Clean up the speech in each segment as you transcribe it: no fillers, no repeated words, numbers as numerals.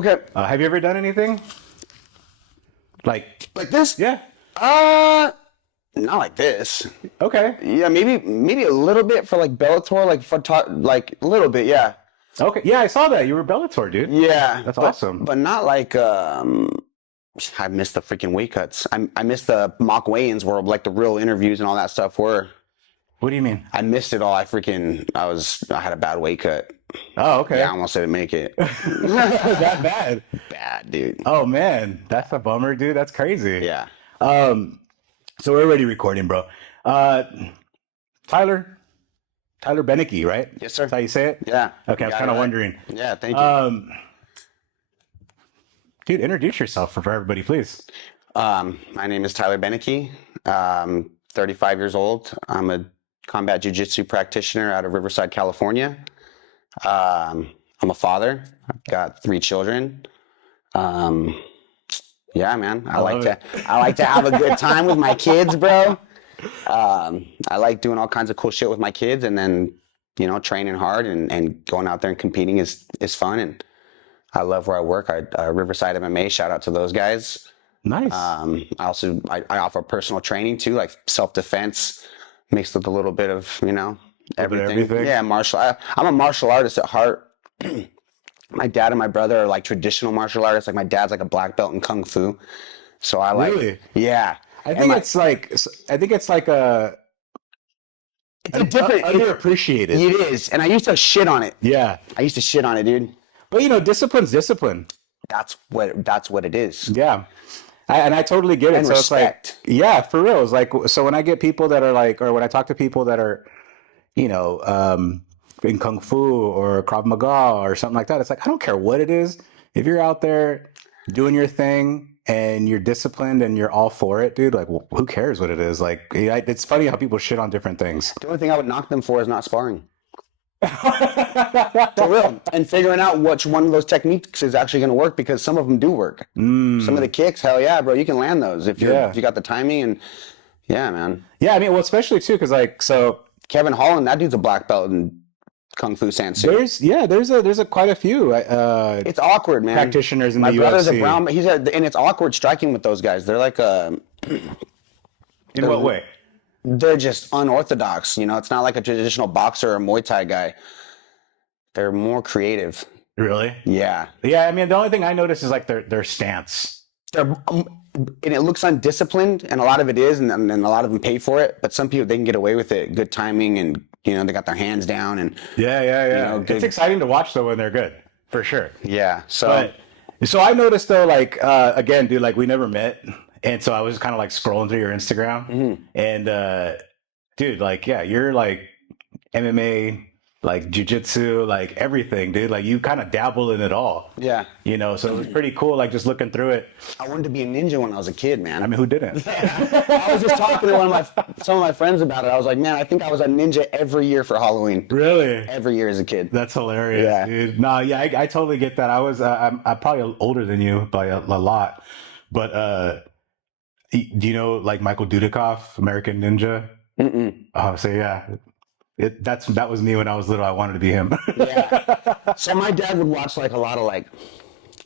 Okay. Have you ever done anything Like this? Yeah. Not like this. Okay. Yeah, maybe a little bit for like Bellator, like a little bit, yeah. Okay. Yeah, I saw that. You were Bellator, dude. Yeah. That's awesome. But not like I missed the freaking weight cuts. I missed the mock weigh-ins where like the real interviews and all that stuff were. What do you mean? I missed it all. I had a bad weight cut. Oh, okay. Yeah, I almost didn't make it. That bad? Bad, dude. Oh man, that's a bummer, dude. That's crazy. Yeah. So we're already recording, bro. Tyler Beneke, right? Yes, sir. That's how you say it? Yeah. Okay, I was kind of wondering. Yeah, thank you. Dude, introduce yourself for everybody, please. My name is Tyler Beneke. 35 years old. I'm a combat jiu jitsu practitioner out of Riverside, California. I'm a father. I've got 3 children. Yeah, man. I like to have a good time with my kids, bro. I like doing all kinds of cool shit with my kids, and then training hard and going out there and competing is fun. And I love where I work. Riverside MMA. Shout out to those guys. Nice. I offer personal training too, like self-defense mixed with a little bit of everything. Yeah, I'm a martial artist at heart. My dad and my brother are like traditional martial artists. Like my dad's like a black belt in kung fu, so I like. Really? Yeah. I think it's like a. It's a different underappreciated. It is, and I used to shit on it. Yeah. I used to shit on it, dude. But discipline's discipline. That's what it is. Yeah. I totally get it. And so respect. It's like, yeah, for real. It's like, so when I get people that are like, or when I talk to people that are, in Kung Fu or Krav Maga or something like that, it's like, I don't care what it is. If you're out there doing your thing and you're disciplined and you're all for it, dude, like, well, who cares what it is? Like, it's funny how people shit on different things. The only thing I would knock them for is not sparring. For real. And figuring out which one of those techniques is actually going to work, because some of them do work. Some of the kicks, hell yeah, bro, you can land those if you got the timing. And yeah, man. Yeah, I mean, well, especially too, because like, so Kevin Holland, that dude's a black belt in Kung Fu Sansu. There's quite a few. It's awkward, man. Practitioners in My the brother's UFC. a brown, and it's awkward striking with those guys. They're like In what way? They're just unorthodox. It's not like a traditional boxer or a Muay Thai guy. They're more creative. Really? Yeah. Yeah, I mean, the only thing I notice is like their stance. And it looks undisciplined, and a lot of it is, and a lot of them pay for it. But some people, they can get away with it. Good timing, and they got their hands down, and yeah. It's exciting to watch though when they're good, for sure. Yeah. So I noticed though, like again, dude, like we never met, and so I was kind of like scrolling through your Instagram, and dude, like you're like MMA, like jiu-jitsu, like everything, dude. Like you kind of dabble in it all. Yeah. So it was pretty cool, like just looking through it. I wanted to be a ninja when I was a kid, man. I mean, who didn't? I was just talking to some of my friends about it. I was like, man, I think I was a ninja every year for Halloween. Really? Every year as a kid. That's hilarious, dude. No, yeah, I totally get that. I'm probably older than you by a lot, but do you know like Michael Dudikoff, American Ninja? Oh, so yeah. That was me when I was little. I wanted to be him. Yeah. So my dad would watch like a lot of like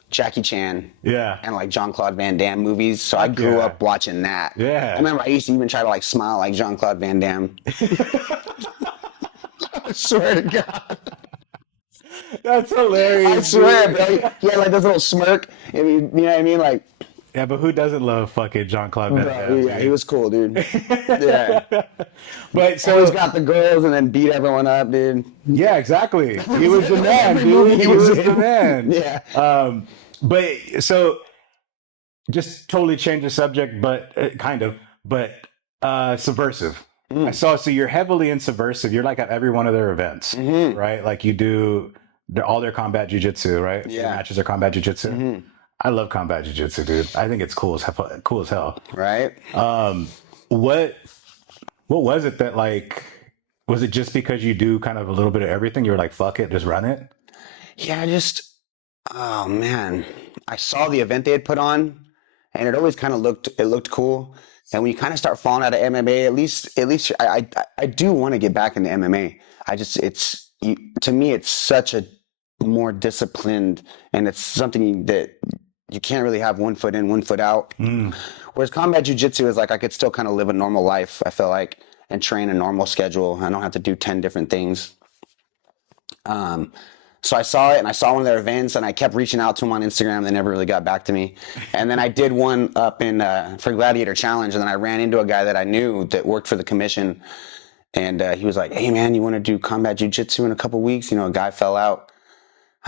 Jackie Chan. Yeah. And like Jean-Claude Van Damme movies. So I grew up watching that. Yeah. I remember I used to even try to like smile like Jean-Claude Van Damme. I swear to God. That's hilarious. I swear, bro. He had like this little smirk. I mean, you know what I mean? Like. Yeah, but who doesn't love fucking Jean-Claude Van Damme? Yeah, he was cool, dude. Yeah. But so he's got the girls and then beat everyone up, dude. Yeah, exactly. He was the man, dude. He was the man. Yeah. But so just totally change the subject, but kind of. But Subversiv. I saw. So you're heavily in Subversiv. You're like at every one of their events, right? Like you do all their combat jiu-jitsu, right? Yeah. Your matches are combat jiu-jitsu. I love combat jiu-jitsu, dude. I think it's cool as hell. Right. What was it that like? Was it just because you do kind of a little bit of everything? You were like, fuck it, just run it? Yeah, oh man. I saw the event they had put on, and it always kind of looked cool. And when you kind of start falling out of MMA, at least I do want to get back into MMA. To me, it's such a more disciplined, and it's something that you can't really have one foot in, one foot out. Whereas combat jiu-jitsu is like I could still kind of live a normal life, I feel like, and train a normal schedule. I don't have to do 10 different things. So I saw it, and I saw one of their events, and I kept reaching out to them on Instagram. They never really got back to me. And then I did one up in for Gladiator Challenge, and then I ran into a guy that I knew that worked for the commission, and he was like, "Hey man, you want to do combat jiu-jitsu in a couple weeks?" You know, a guy fell out,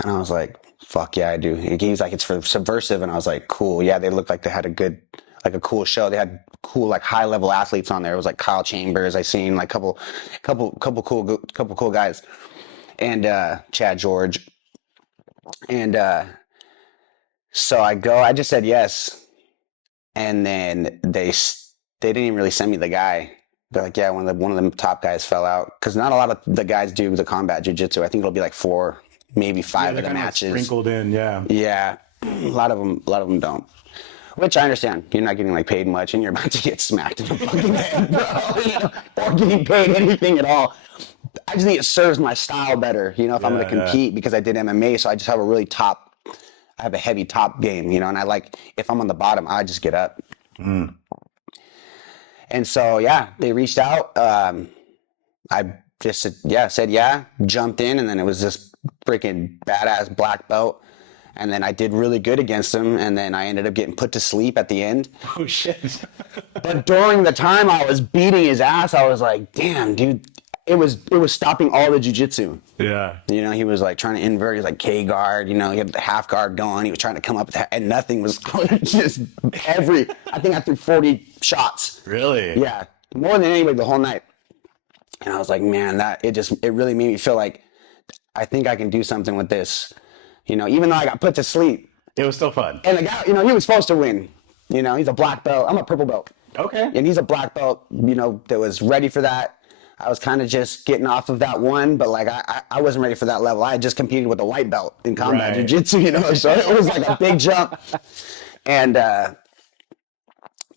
and I was like, "Fuck yeah, I do." He was like, "It's for Subversiv," and I was like, "Cool, yeah." They looked like they had a cool show. They had cool like high level athletes on there. It was like Kyle Chambers. I seen like couple cool guys. And Chad George, and so I just said yes, and then they didn't even really send me the guy. They're like, yeah, one of the top guys fell out, because not a lot of the guys do the combat jiu-jitsu. I think it'll be like 4, maybe 5 of the matches sprinkled in. Yeah, a lot of them don't. Which I understand. You're not getting like paid much, and you're about to get smacked in the fucking head, bro. You know, or getting paid anything at all. I just think it serves my style better, you know, if I'm going to compete, because I did MMA, so I just have I have a heavy top game, you know, and I like, if I'm on the bottom, I just get up. And so, yeah, they reached out. I just said yeah, jumped in, and then it was this freaking badass black belt. And then I did really good against him, and then I ended up getting put to sleep at the end. Oh, shit. But during the time I was beating his ass, I was like, damn, dude. It was stopping all the jiu-jitsu. Yeah. You know, he was like trying to invert. He was like K-guard, you know, he had the half guard going. He was trying to come up with that, and nothing was just I think I threw 40 shots. Really? Yeah. More than anybody the whole night. And I was like, man, it really made me feel like I think I can do something with this. You know, even though I got put to sleep. It was still fun. And the guy, you know, he was supposed to win. You know, he's a black belt. I'm a purple belt. Okay. And he's a black belt, you know, that was ready for that. I was kind of just getting off of that one, but like I wasn't ready for that level. I had just competed with a white belt in combat jiu-jitsu, you know, so it was like a big jump. And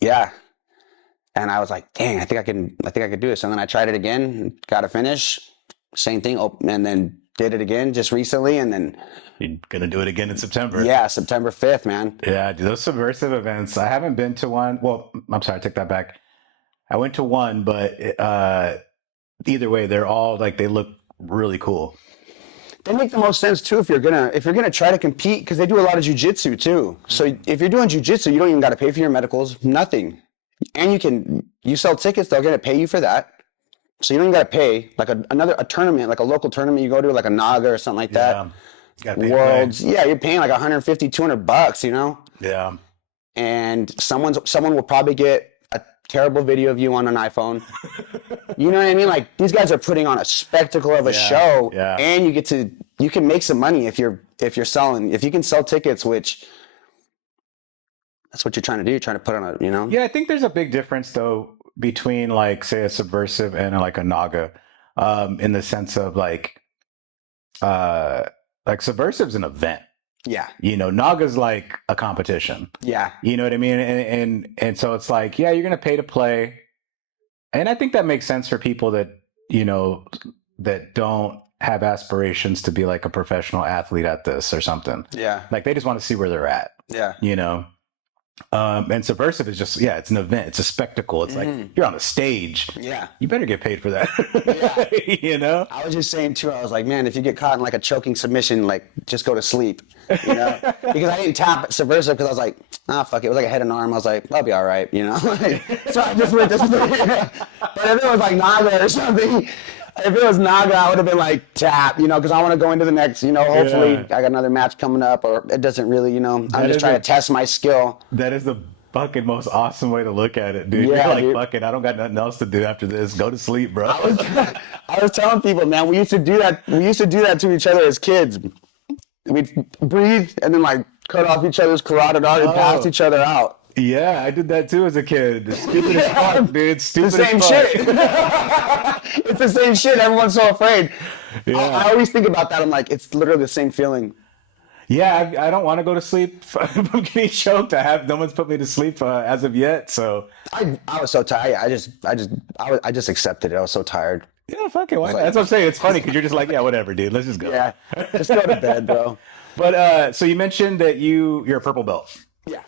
yeah, and I was like, dang, I think I could do this. And then I tried it again, got a finish, same thing, and then did it again just recently, and then you're gonna do it again in September. Yeah, September 5th, man. Yeah, dude, those Subversiv events. I haven't been to one. Well, I'm sorry, I take that back. I went to one, but either way, they're all like, they look really cool. They make the most sense too if you're gonna try to compete, because they do a lot of jiu-jitsu too. So if you're doing jiu-jitsu, you don't even got to pay for your medicals, nothing, and you sell tickets, they're gonna pay you for that. So you don't even got to pay. Like a tournament, like a local tournament you go to, like a Naga or something like that. Yeah. Worlds, yeah, you're paying like $150, $200, you know. Yeah. And someone will probably get a terrible video of you on an iPhone. You know what I mean? Like, these guys are putting on a spectacle of a show, and you can make some money if you can sell tickets, which that's what you're trying to do. You're trying to put on a, you know. Yeah, I think there's a big difference though between, like, say, a Subversiv and like a Naga, in the sense of like Subversiv's an event. Yeah. You know, Naga's like a competition. Yeah. You know what I mean? And so it's like, yeah, you're going to pay to play. And I think that makes sense for people that, you know, that don't have aspirations to be like a professional athlete at this or something. Yeah. Like, they just want to see where they're at. Yeah. You know? And Subversiv is just, it's an event. It's a spectacle. It's like, you're on the stage. Yeah. You better get paid for that. Yeah. You know? I was just saying too, I was like, man, if you get caught in like a choking submission, like, just go to sleep, you know? Because I didn't tap Subversiv because I was like, fuck it. It was like a head and arm. I was like, I'll be all right, you know? So I just went this way. But if it was like Naga or something, if it was Naga, I would have been like, tap, you know, because I want to go into the next, you know, hopefully I got another match coming up, or it doesn't really, you know, I'm just trying to test my skill. That is the fucking most awesome way to look at it, dude. Yeah, you're like, dude. fuck it, I don't got nothing else to do after this. Go to sleep, bro. I was telling people, man, we used to do that to each other as kids. We'd breathe and then like cut off each other's carotid artery and pass each other out. Yeah, I did that too as a kid. Stupid as fuck, dude. Stupid the same as fuck. Shit. It's the same shit. Everyone's so afraid. Yeah. I always think about that. I'm like, it's literally the same feeling. Yeah, I don't want to go to sleep. I'm getting choked. No one's put me to sleep as of yet. So I was so tired. I just accepted it. I was so tired. Yeah, fuck it. Why not? That's what I'm saying. It's funny because you're just like, yeah, whatever, dude. Let's just go. Yeah, just go to bed, bro. But so you mentioned that you're a purple belt. Yeah.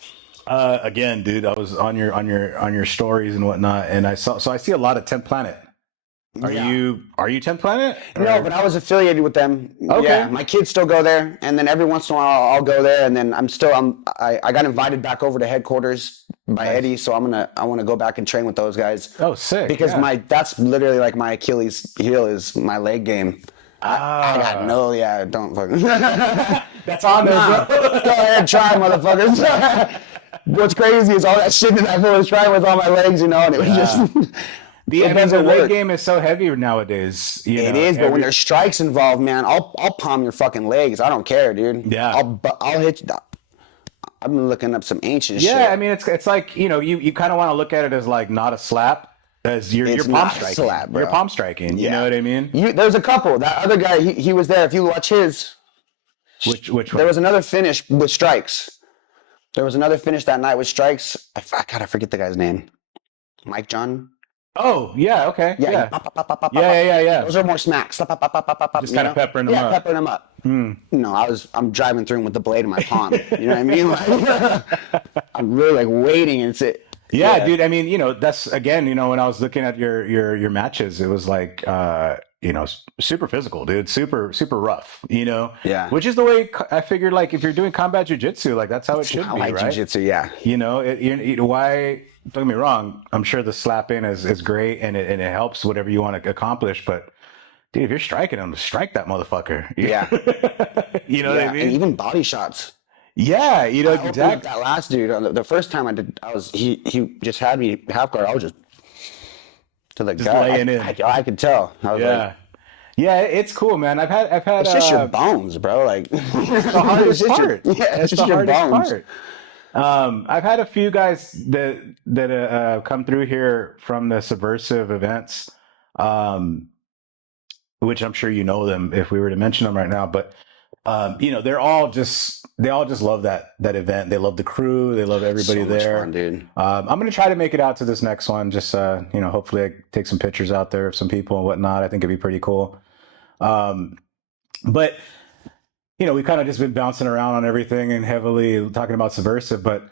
Again, dude, I was on your stories and whatnot, and I see a lot of 10th Planet. Are you 10th Planet? Or? No, but I was affiliated with them. Okay. Yeah, my kids still go there, and then every once in a while I'll go there, and then I got invited back over to headquarters by Eddie, so I want to go back and train with those guys. Oh, sick! Because that's literally like my Achilles heel is my leg game. I got don't fucking. That's on there, bro. Go ahead, try, motherfuckers. What's crazy is all that shit that I was trying with all my legs, and it was just. The leg game is so heavy nowadays. It is, but when there's strikes involved, man, I'll palm your fucking legs. I don't care, dude. Yeah. I'll hit you. I've been looking up some ancient shit. Yeah, I mean, it's like, you kind of want to look at it as like not a slap, as you're palm striking. Slap, bro. You're palm striking. You know what I mean? There's a couple. That other guy, he was there. If you watch his. Which one? There was another finish with strikes. There was another finish that night with strikes. I forget the guy's name. Mike John? Oh, yeah, okay. Yeah. Yeah. Those are more smacks. Just kind of peppering them up. Yeah, peppering them up. No, I'm driving through him with the blade in my palm. You know what I mean? Like, I'm really like waiting and sit. Yeah, dude. I mean, that's again, when I was looking at your matches, it was like, super physical, dude. Super, super rough, Yeah. Which is the way I figured, like, if you're doing combat jiu-jitsu, like, that's how it should be, right? Jiu-jitsu, yeah. Why, don't get me wrong, I'm sure the slapping is great and it helps whatever you want to accomplish, but dude, if you're striking him, strike that motherfucker. Yeah. You know what I mean? And even body shots. Yeah, exactly. That last dude, the first time he just had me half guard. I was just to the gut. Laying in. I could tell. I was like, yeah, it's cool, man. I've had. It's just your bones, bro. Like it's the hardest part. It's just your bones. I've had a few guys that come through here from the Subversiv events, which I'm sure you know them if we were to mention them right now. But they all just love that event. They love the crew. They love everybody there. Fun, dude. I'm gonna try to make it out to this next one. Just hopefully I take some pictures out there of some people and whatnot. I think it'd be pretty cool. But we kind of just been bouncing around on everything and heavily talking about Subversiv. But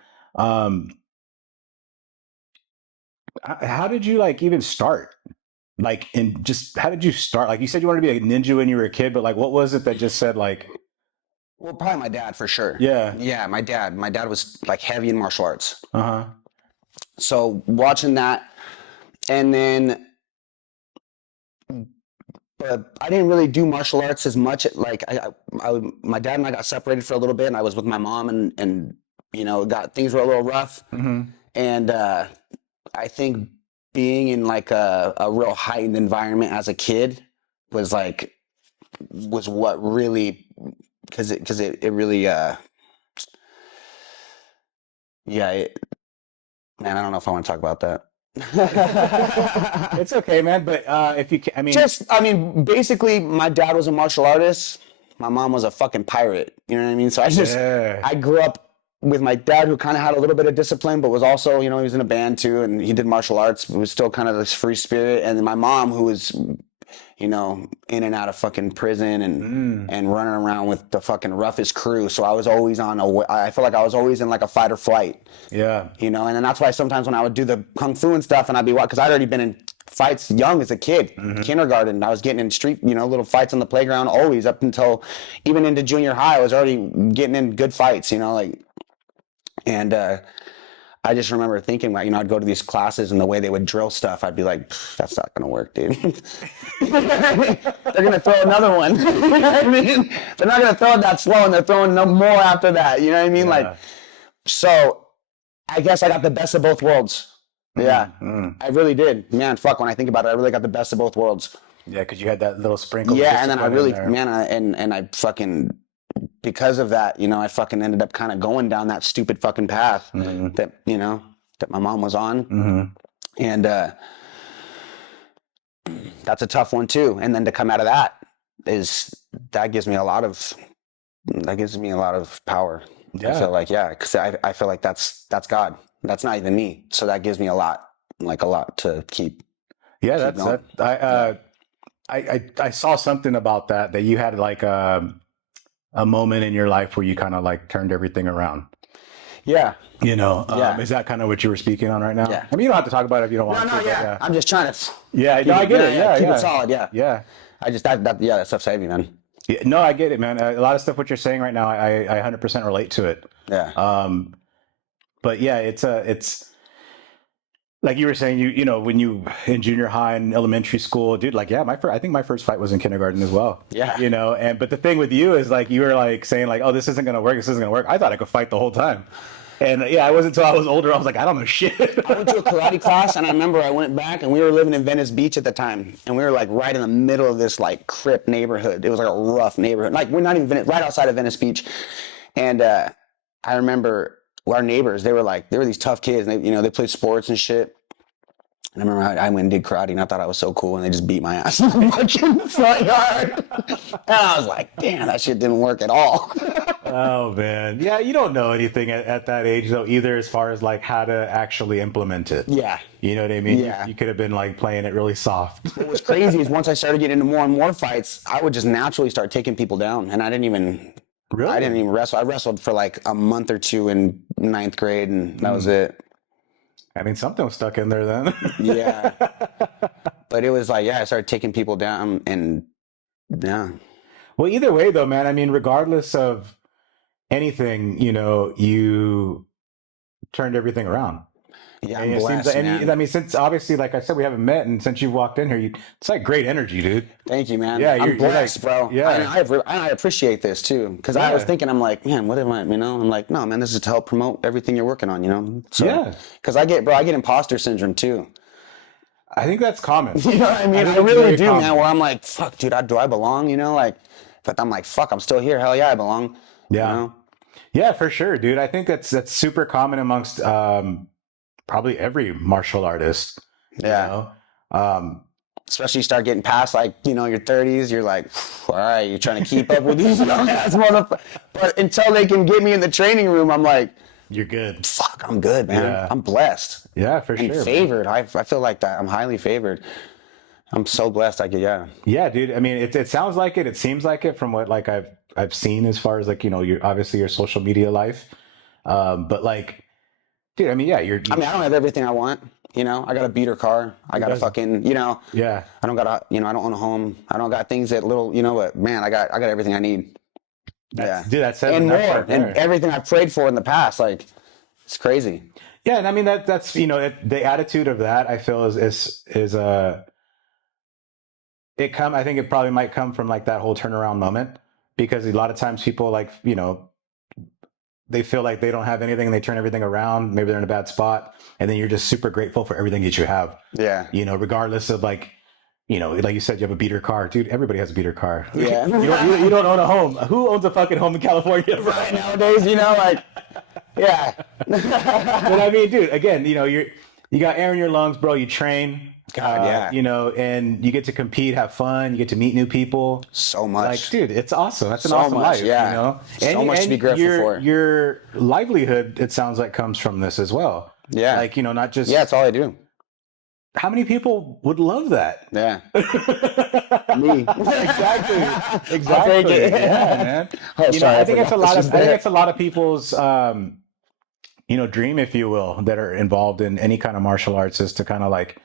how did you even start? Like, and just how did you start? Like, you said you wanted to be a ninja when you were a kid, but like, what was it that just said like? Well, probably my dad for sure. Yeah, my dad. My dad was like heavy in martial arts. So watching that, and then, but I didn't really do martial arts as much. Like my dad and I got separated for a little bit, and I was with my mom, and things were a little rough, and I think being in like a real heightened environment as a kid was what really, because it really man, I don't know if I want to talk about that. It's okay, man. But if you can, basically my dad was a martial artist, my mom was a fucking pirate, you know what I mean? So I grew up with my dad, who kind of had a little bit of discipline, but was also, he was in a band too, and he did martial arts, but was still kind of this free spirit. And then my mom, who was, in and out of fucking prison and running around with the fucking roughest crew. So I was always I feel like I was always in like a fight or flight. Yeah. And then that's why sometimes when I would do the kung fu and stuff, and I'd be, because I'd already been in fights young as a kid, kindergarten. I was getting in street, little fights on the playground always, up until even into junior high. I was already getting in good fights, and I just remember thinking, I'd go to these classes and the way they would drill stuff, I'd be like, that's not going to work, dude. They're going to throw another one. You know what I mean? They're not going to throw it that slow, and they're throwing no more after that. You know what I mean? Yeah. So I guess I got the best of both worlds. Yeah, I really did. Man, fuck, when I think about it, I really got the best of both worlds. Yeah, because you had that little sprinkle. Yeah, and then I really, and I fucking, because of that, I fucking ended up kind of going down that stupid fucking path that, that my mom was on. And that's a tough one too. And then to come out of that gives me a lot of power. Yeah. I feel like, because I feel like that's God. That's not even me. So that gives me a lot to keep. Yeah, I saw something about that you had like a moment in your life where you kind of like turned everything around. Yeah. Is that kind of what you were speaking on right now? Yeah. I mean, you don't have to talk about it if you don't want to. No, yeah. I'm just trying to. Yeah, no, I get it. Yeah, keep it solid. Yeah. Yeah. I just that stuff's heavy, man. Yeah, no, I get it, man. A lot of stuff what you're saying right now, I 100% relate to it. Yeah. But yeah, it's like you were saying, when you in junior high and elementary school, dude, like, yeah, I think my first fight was in kindergarten as well. Yeah. But the thing with you is like, you were like saying like, oh, this isn't going to work. This isn't going to work. I thought I could fight the whole time. And yeah, it wasn't until I was older, I was like, I don't know shit. I went to a karate class, and I remember I went back, and we were living in Venice Beach at the time, and we were like right in the middle of this like Crip neighborhood. It was like a rough neighborhood. Like we're not even right outside of Venice Beach. And I remember our neighbors, they were these tough kids, and they played sports and shit. And I remember I went and did karate, and I thought I was so cool, and they just beat my ass in the fucking front yard. And I was like, damn, that shit didn't work at all. Oh, man. Yeah, you don't know anything at that age, though, either, as far as like how to actually implement it. Yeah. You know what I mean? Yeah. You could have been like playing it really soft. What was crazy is once I started getting into more and more fights, I would just naturally start taking people down, and I didn't even wrestle. I wrestled for like a month or two in 9th grade, and that was it. I mean, something was stuck in there then. Yeah. But it was like, I started taking people down, and yeah. Well, either way, though, man, I mean, regardless of anything, you turned everything around. Yeah, and I'm blessed, man. I mean, since obviously, like I said, we haven't met, and since you walked in here, it's like great energy, dude. Thank you, man. Yeah, I'm blessed, bro. Yeah, I appreciate this too, because I was thinking, I'm like, man, what am I? I'm like, no, man, this is to help promote everything you're working on, So, yeah, because I get imposter syndrome too. I think that's common. You know what I mean? I really do, man. Where I'm like, fuck, dude, do I belong? But I'm like, fuck, I'm still here. Hell yeah, I belong. Yeah, yeah, for sure, dude. I think that's super common amongst probably every martial artist. Yeah. Especially you start getting past your 30s, you're like, all right, you're trying to keep up with these young ass motherfuckers. But until they can get me in the training room, I'm like, you're good. Fuck, I'm good, man. Yeah. I'm blessed. Yeah, for sure. And favored. I feel like that. I'm highly favored. I'm so blessed. Yeah, dude. I mean, it sounds like it. It seems like it from what like I've seen as far as like your obviously your social media life. But like, dude, I mean, yeah, I don't have everything I want. I got a beater car. I got a fucking, Yeah. I don't got I don't own a home. I don't got things that little, but man, I got everything I need. Dude, that's and more, and everything I've prayed for in the past. Like, it's crazy. Yeah, and I mean that's the attitude of that I feel is I think it probably might come from like that whole turnaround moment, because a lot of times people like they feel like they don't have anything and they turn everything around. Maybe they're in a bad spot, and then you're just super grateful for everything that you have. Yeah. Regardless of like, like you said, you have a beater car, dude. Everybody has a beater car. Yeah. you don't own a home. Who owns a fucking home in California? Right nowadays, like, yeah. But I mean, dude, again, you got air in your lungs, bro. You train. God, yeah. And you get to compete, have fun. You get to meet new people. So much. Like, dude, it's awesome. That's an awesome life. Yeah. So much to be grateful for. Your livelihood, it sounds like, comes from this as well. Yeah. Like, not just. Yeah, it's all I do. How many people would love that? Yeah. Me. Exactly. Yeah, man. Oh, sorry, I think it's a lot of people's dream, if you will, that are involved in any kind of martial arts, is to kind of like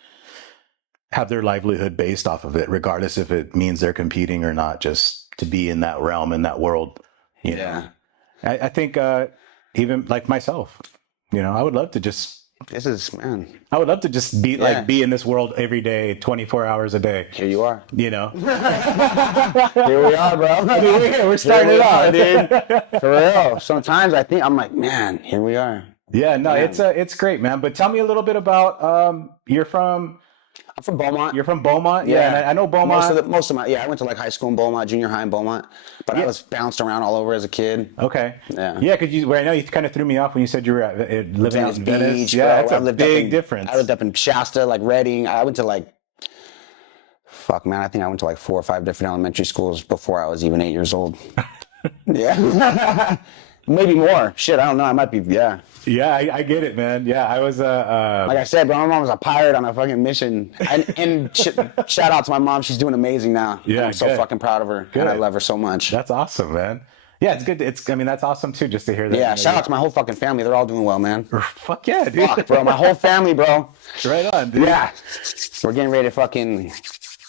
have their livelihood based off of it, regardless if it means they're competing or not, just to be in that realm, in that world. Yeah. I think even like myself, I would love to just. I would love to just be be in this world every day, 24 hours a day. Here you are. Here we are, bro. We're starting it off, dude. For real. Sometimes I'm like, man, here we are. Yeah, no, it's great, man. But tell me a little bit about I'm from Beaumont. You're from Beaumont? Yeah. And I know Beaumont. Most of my I went to like high school in Beaumont, junior high in Beaumont, but I was bounced around all over as a kid. Okay. Yeah. Yeah, because I know you kind of threw me off when you said you were living out in Venice. Beach, yeah, bro. that's a big difference. I lived up in Shasta, like Reading. I went to I think I went to like 4 or 5 different elementary schools before I was even 8 years old. Yeah. Maybe more. Shit, I don't know. I might be. Yeah. Yeah, I get it, man. Yeah, I was Like I said, bro, my mom was a pirate on a fucking mission. Shout out to my mom. She's doing amazing now. Yeah, and I'm so fucking proud of her. Good. And I love her so much. That's awesome, man. Yeah, it's good. I mean, that's awesome too, just to hear that. Yeah, shout out to my whole fucking family. They're all doing well, man. Fuck yeah, dude. Fuck, bro. My whole family, bro. Right on, dude. Yeah. We're getting ready to fucking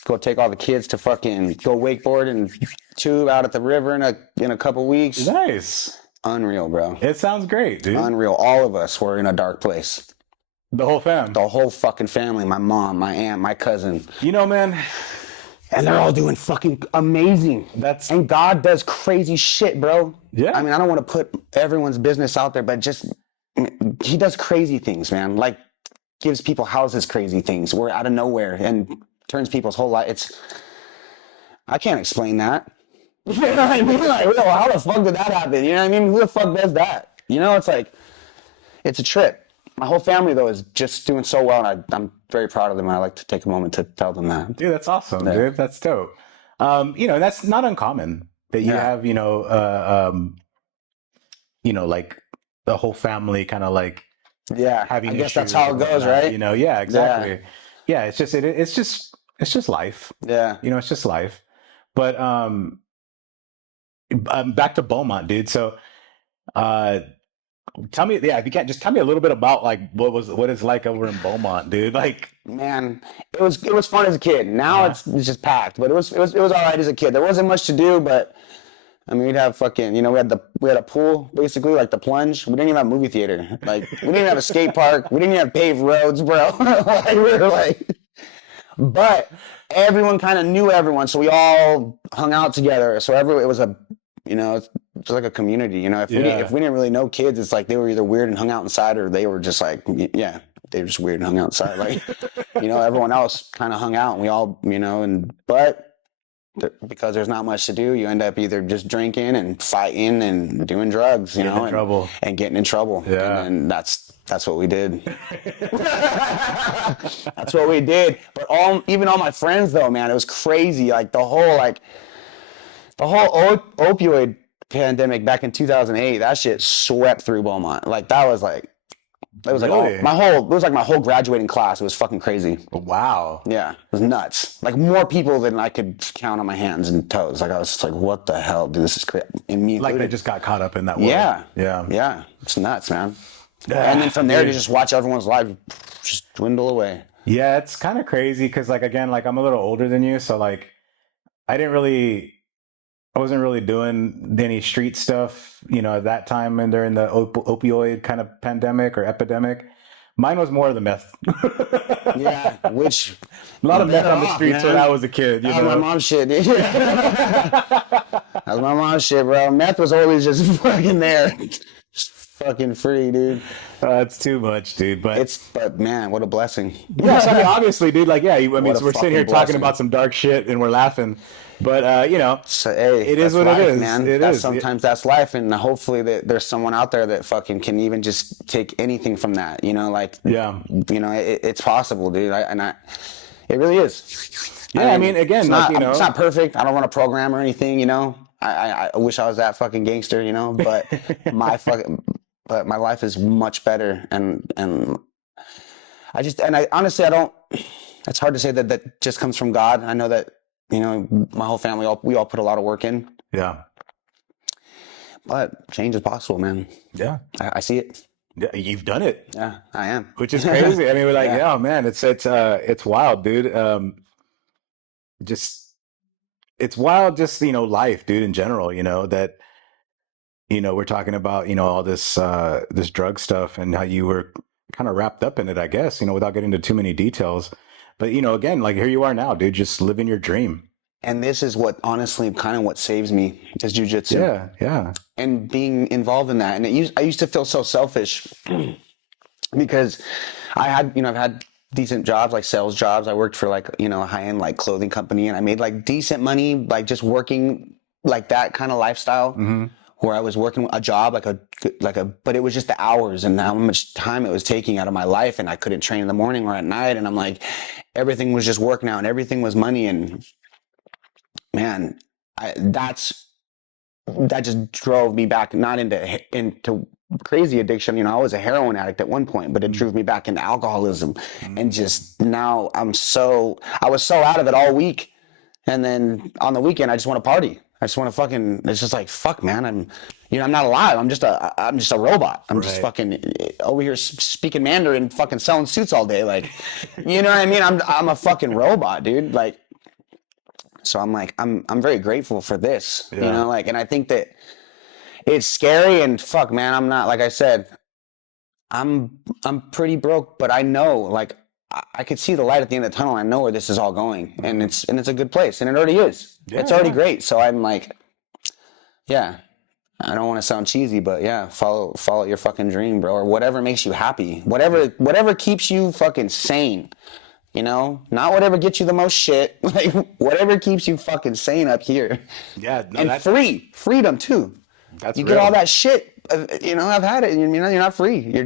go take all the kids to fucking go wakeboard and tube out at the river in a couple weeks. Nice. Unreal, bro. It sounds great, dude. Unreal. All of us were in a dark place. The whole fam. The whole fucking family. My mom, my aunt, my cousin. You know, man. And they're all doing fucking amazing. And God does crazy shit, bro. Yeah. I mean, I don't want to put everyone's business out there, but he does crazy things, man. Like gives people houses, crazy things. We're out of nowhere and turns people's whole life. I can't explain that. You know what I mean? Like, well, how the fuck did that happen? You know what I mean? Who the fuck does that? You know, it's like, it's a trip. My whole family, though, is just doing so well, and I'm very proud of them, and I like to take a moment to tell them that. Dude, that's awesome, dude. That's dope. You know, that's not uncommon that you have, like the whole family kind of like having I guess that's how it goes, right? You know, yeah, exactly. Yeah, it's just life. Yeah. You know, it's just life. But back to Beaumont, dude. So tell me, if you can't, just tell me a little bit about like what it's like over in Beaumont, dude. Like, man, it was fun as a kid. Now it's just packed, but it was all right as a kid. There wasn't much to do, but I mean, we'd have fucking, we had a pool, basically, like the plunge. We didn't even have a movie theater. Like, we didn't even have a skate park. We didn't even have paved roads, bro. Like, we were like, but everyone kind of knew everyone, so we all hung out together. So it was it's like a community, If we didn't really know kids, it's like they were either weird and hung out inside, or they were just like, they were just weird and hung out inside. Like, everyone else kind of hung out, and we all, because there's not much to do, you end up either just drinking and fighting and doing drugs, trouble. And getting in trouble. Yeah. And that's what we did. That's what we did. But even all my friends, though, man, it was crazy. Like the whole opioid pandemic back in 2008, that shit swept through Beaumont. Like that was like, it was really? like my whole graduating class. It was fucking crazy. Wow. Yeah, it was nuts. Like more people than I could count on my hands and toes. Like I was just like, what the hell, dude? This is crazy. And me like included. they just got caught up in that world. Yeah. It's nuts, man. And then from there, to just watch everyone's life just dwindle away. Yeah, it's kind of crazy because, like, again, like I'm a little older than you, so like I wasn't really doing any street stuff, at that time and during the opioid kind of pandemic or epidemic. Mine was more of the meth. Yeah, which a lot of meth on the streets when I was a kid. That was my mom's shit, dude. That was my mom's shit, bro. Meth was always just fucking there. Just fucking free, dude. It's too much, dude. But man, what a blessing. Yes, I mean, obviously, dude. Like, yeah. We're sitting here blessing. talking about some dark shit and we're laughing, but so, hey, it is what life, it is, man. Sometimes that's life, and hopefully there's someone out there that fucking can even just take anything from that. It's possible, dude. It really is. Yeah, I mean, again, it's not perfect. I don't want to program or anything. I wish I was that fucking gangster. But but my life is much better, and I honestly, I don't. It's hard to say that just comes from God. I know that. My whole family, we all put a lot of work in. Yeah. But change is possible, man. Yeah. I see it. Yeah, you've done it. Yeah, I am. Which is crazy. I mean, we're like, yeah, man, it's wild, dude. It's wild, just, life, dude, in general, that, we're talking about, all this drug stuff and how you were kind of wrapped up in it, I guess, without getting into too many details. But, again, like here you are now, dude, just living your dream. And this is what, honestly, kind of what saves me is jiu-jitsu. Yeah. And being involved in that. And I used to feel so selfish because I've had decent jobs, like sales jobs. I worked for a high-end like clothing company, and I made like decent money, like just working like that kind of lifestyle. Mm-hmm. Where I was working a job but it was just the hours and how much time it was taking out of my life, and I couldn't train in the morning or at night, and I'm like, everything was just work now and everything was money, and man, that's that just drove me back, not into crazy addiction. You know, I was a heroin addict at one point, but it drove me back into alcoholism. And just now I was so out of it all week. And then on the weekend, I just want to party. I just want to fucking, it's just like, fuck, man. I'm not alive. I'm just a robot. I'm just fucking over here speaking Mandarin, fucking selling suits all day. Like, you know what I mean? I'm a fucking robot, dude. Like, so I'm like, I'm very grateful for this, you know, like, and I think that it's scary and fuck, man. I'm not, like I said, I'm pretty broke, but I know, like, I could see the light at the end of the tunnel. I know where this is all going, and it's a good place, and it already is. It's already great. So I'm like, yeah, I don't want to sound cheesy, but yeah, follow your fucking dream, bro, or whatever makes you happy, whatever keeps you fucking sane. You know, not whatever gets you the most shit, like whatever keeps you fucking sane up here. Yeah, no, and freedom too. That's you real. Get all that shit. You know, I've had it. You know, you're not free. You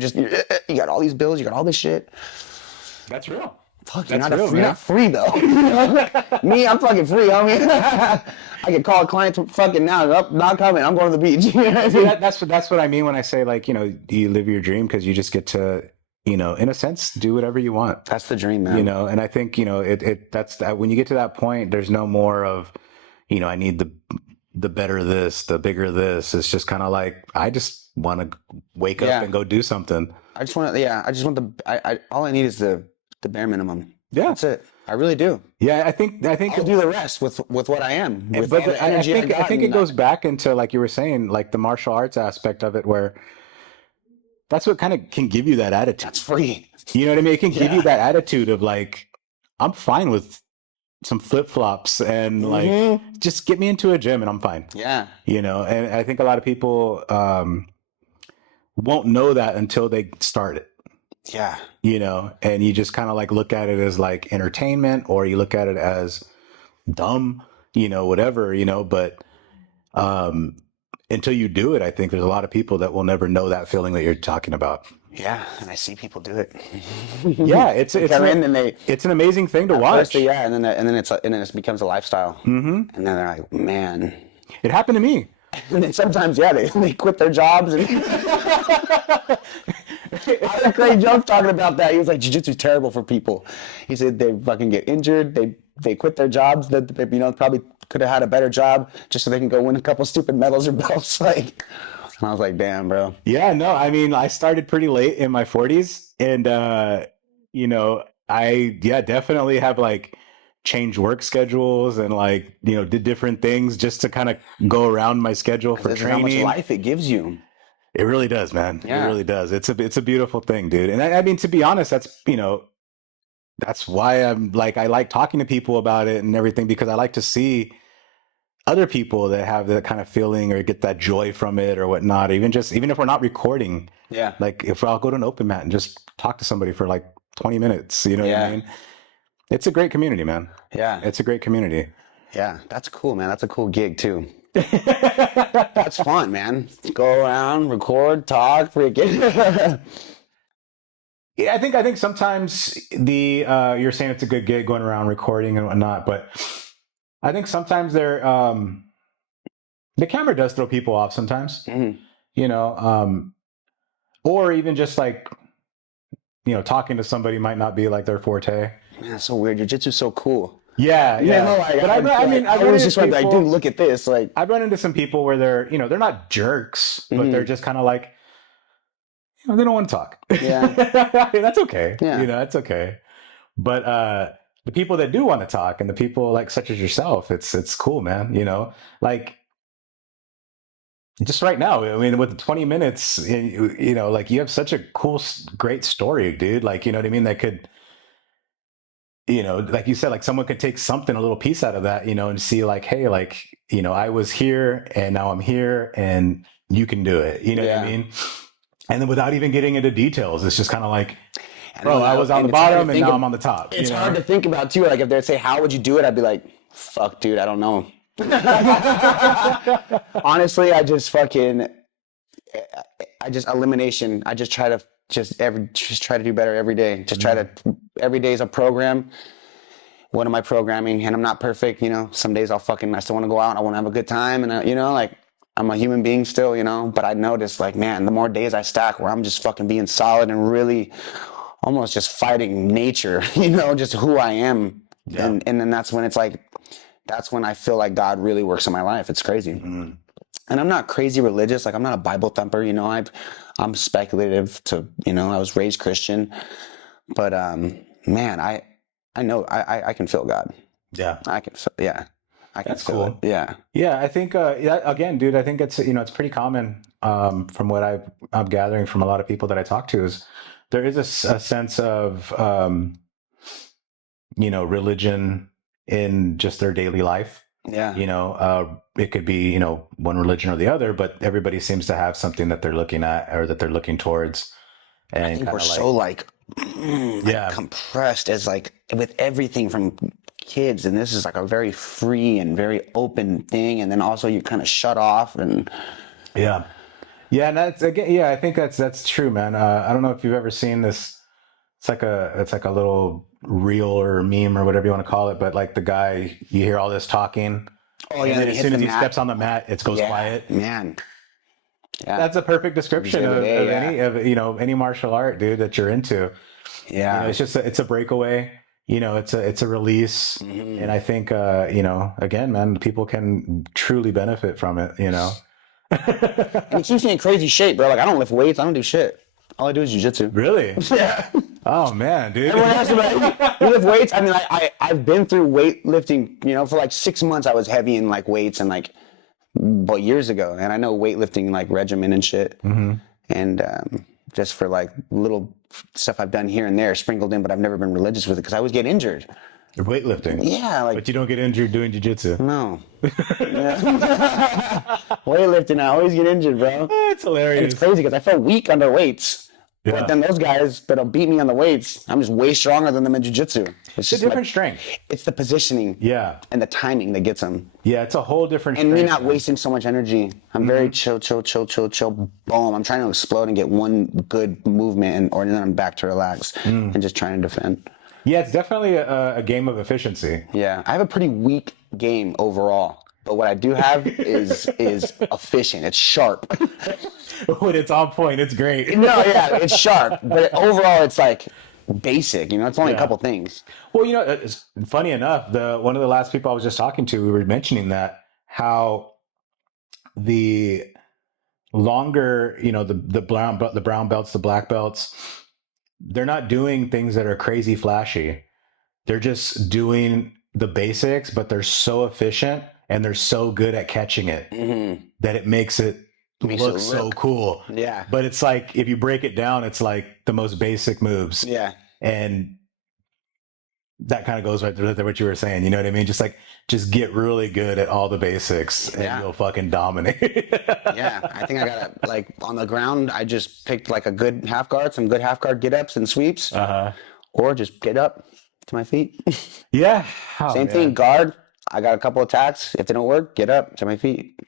got all these bills. You got all this shit. That's real. Fuck, you're not free though. Me, I'm fucking free, homie. I can call a client fucking now. Nope, not coming. I'm going to the beach. See, that's what I mean when I say, like, you know, you live your dream because you just get to, you know, in a sense, do whatever you want. That's the dream, man. You know, and I think, you know, that's that when you get to that point, there's no more of, you know, I need the better this, the bigger this. It's just kind of like, I just want to wake up and go do something. I just want all I need is the bare minimum. Yeah. That's it. I really do. Yeah, I think I'll do the rest with what I am. With but all the energy I think it goes back into, like you were saying, like the martial arts aspect of it, where that's what kind of can give you that attitude. That's free. You know what I mean? It can give you that attitude of like, I'm fine with some flip flops and like, just get me into a gym and I'm fine. Yeah. You know, and I think a lot of people won't know that until they start it. Yeah. You know, and you just kind of like look at it as like entertainment, or you look at it as dumb, you know, whatever, you know, but until you do it, I think there's a lot of people that will never know that feeling that you're talking about. Yeah, and I see people do it. Yeah, it's an amazing thing to watch. First, yeah, and then it becomes a lifestyle. Mm-hmm. And then they're like, man, it happened to me. And then sometimes, they quit their jobs. And I had a great joke talking about that. He was like, jiu-jitsu is terrible for people. He said they fucking get injured. They quit their jobs that they, you know, probably could have had a better job just so they can go win a couple stupid medals or belts. Like, and I was like, damn, bro. Yeah, no, I mean, I started pretty late in my 40s, and you know, I definitely have like changed work schedules and like, you know, did different things just to kind of go around my schedule for training. How much life it gives you. It really does, man. Yeah. It really does. It's a beautiful thing, dude. And I mean, to be honest, that's, you know, that's why I'm like, I like talking to people about it and everything, because I like to see other people that have that kind of feeling or get that joy from it or whatnot. Even if we're not recording, like if I'll go to an open mat and just talk to somebody for like 20 minutes, you know what I mean? It's a great community, man. Yeah. It's a great community. Yeah. That's cool, man. That's a cool gig too. That's fun, man. Go around, record, talk, freaking. Yeah, I think sometimes you're saying it's a good gig going around recording and whatnot, but I think sometimes the camera does throw people off sometimes, you know, or even just like, you know, talking to somebody might not be like their forte. Man, that's so weird. Jiu-jitsu's so cool. Yeah. No, but I was just like, dude, look at this. Like, I've run into some people where they're, you know, they're not jerks, but they're just kind of like, you know, they don't want to talk. Yeah. That's okay. Yeah. You know, that's okay. But the people that do want to talk and the people like such as yourself, it's cool, man. You know, like just right now, I mean, with the 20 minutes, you know, like you have such a cool, great story, dude. Like, you know what I mean? That could, you know, like you said, like someone could take something, a little piece out of that, you know, and see like, hey, like, you know, I was here and now I'm here and you can do it. You know what I mean? And then without even getting into details, it's just kind of like, bro, I was on the bottom and now I'm on the top. It's hard to think about too. Like if they'd say, how would you do it? I'd be like, fuck, dude, I don't know. Honestly, I just elimination. I just try to try to do better every day. Just try to, every day is a program. What am I programming? And I'm not perfect, you know. Some days I still want to go out. I want to have a good time, and you know, like I'm a human being still, you know, but I noticed like, man, the more days I stack where I'm just fucking being solid and really almost just fighting nature, you know, just who I am. Yeah. And then that's when it's like, that's when I feel like God really works in my life. It's crazy. Mm-hmm. And I'm not crazy religious. Like I'm not a Bible thumper, you know, I'm speculative to, you know, I was raised Christian, but, man, I know I can feel God. Yeah. I can feel, yeah. I can That's feel cool. it. Yeah. Yeah. I think, again, dude, I think it's, you know, it's pretty common, from what I'm gathering from a lot of people that I talk to is there is a sense of, you know, religion in just their daily life. Yeah. You know, it could be, you know, one religion or the other, but everybody seems to have something that they're looking at or that they're looking towards. And I think we're so like compressed as like with everything from kids, and this is like a very free and very open thing, and then also you kind of shut off and yeah, and that's again, yeah, I think that's true, man. I don't know if you've ever seen this. It's like a little reel or meme or whatever you want to call it, but like the guy, you hear all this talking, and then as soon as he steps on the mat, it goes quiet. Man. Yeah. That's a perfect description of any martial art, dude, that you're into. Yeah. You know, it's just it's a breakaway, you know, it's a release. Mm-hmm. And I think, you know, again, man, people can truly benefit from it, you know. It keeps me in crazy shape, bro. Like I don't lift weights. I don't do shit. All I do is jiu-jitsu. Really? Yeah. Oh man, dude. Everyone asks me, like, you lift weights? I mean, I've been through weightlifting, you know, for like 6 months I was heavy in like weights and like, but years ago, and I know weightlifting like regimen and shit, mm-hmm. and just for like little stuff I've done here and there sprinkled in, but I've never been religious with it because I always get injured. You're weightlifting, yeah, like, but you don't get injured doing jiu-jitsu. No, weightlifting, I always get injured, bro. It's hilarious. And it's crazy because I felt weak under weights. Yeah. But then those guys that'll beat me on the weights, I'm just way stronger than them in jiu-jitsu. It's just a different strength. It's the positioning, and the timing that gets them. Yeah, it's a whole different. And me not wasting so much energy. I'm very chill. Boom! I'm trying to explode and get one good movement, and then I'm back to relax and just trying to defend. Yeah, it's definitely a game of efficiency. Yeah, I have a pretty weak game overall, but what I do have is efficient. It's sharp. When it's on point, it's great. No, yeah, it's sharp, but overall, it's like basic. You know, it's only a couple things. Well, you know, it's funny enough. One of the last people I was just talking to, we were mentioning that how the longer, you know, the brown belts, the black belts, they're not doing things that are crazy flashy. They're just doing the basics, but they're so efficient and they're so good at catching it that it makes it look so cool. Yeah. But it's like, if you break it down, it's like the most basic moves. Yeah. And that kind of goes right to what you were saying. You know what I mean? Just get really good at all the basics and you'll fucking dominate. Yeah. I think I got like on the ground, I just picked like a good half guard, some good half guard get ups and sweeps, or just get up to my feet. Yeah. Same thing. Guard. I got a couple attacks. If they don't work, get up to my feet.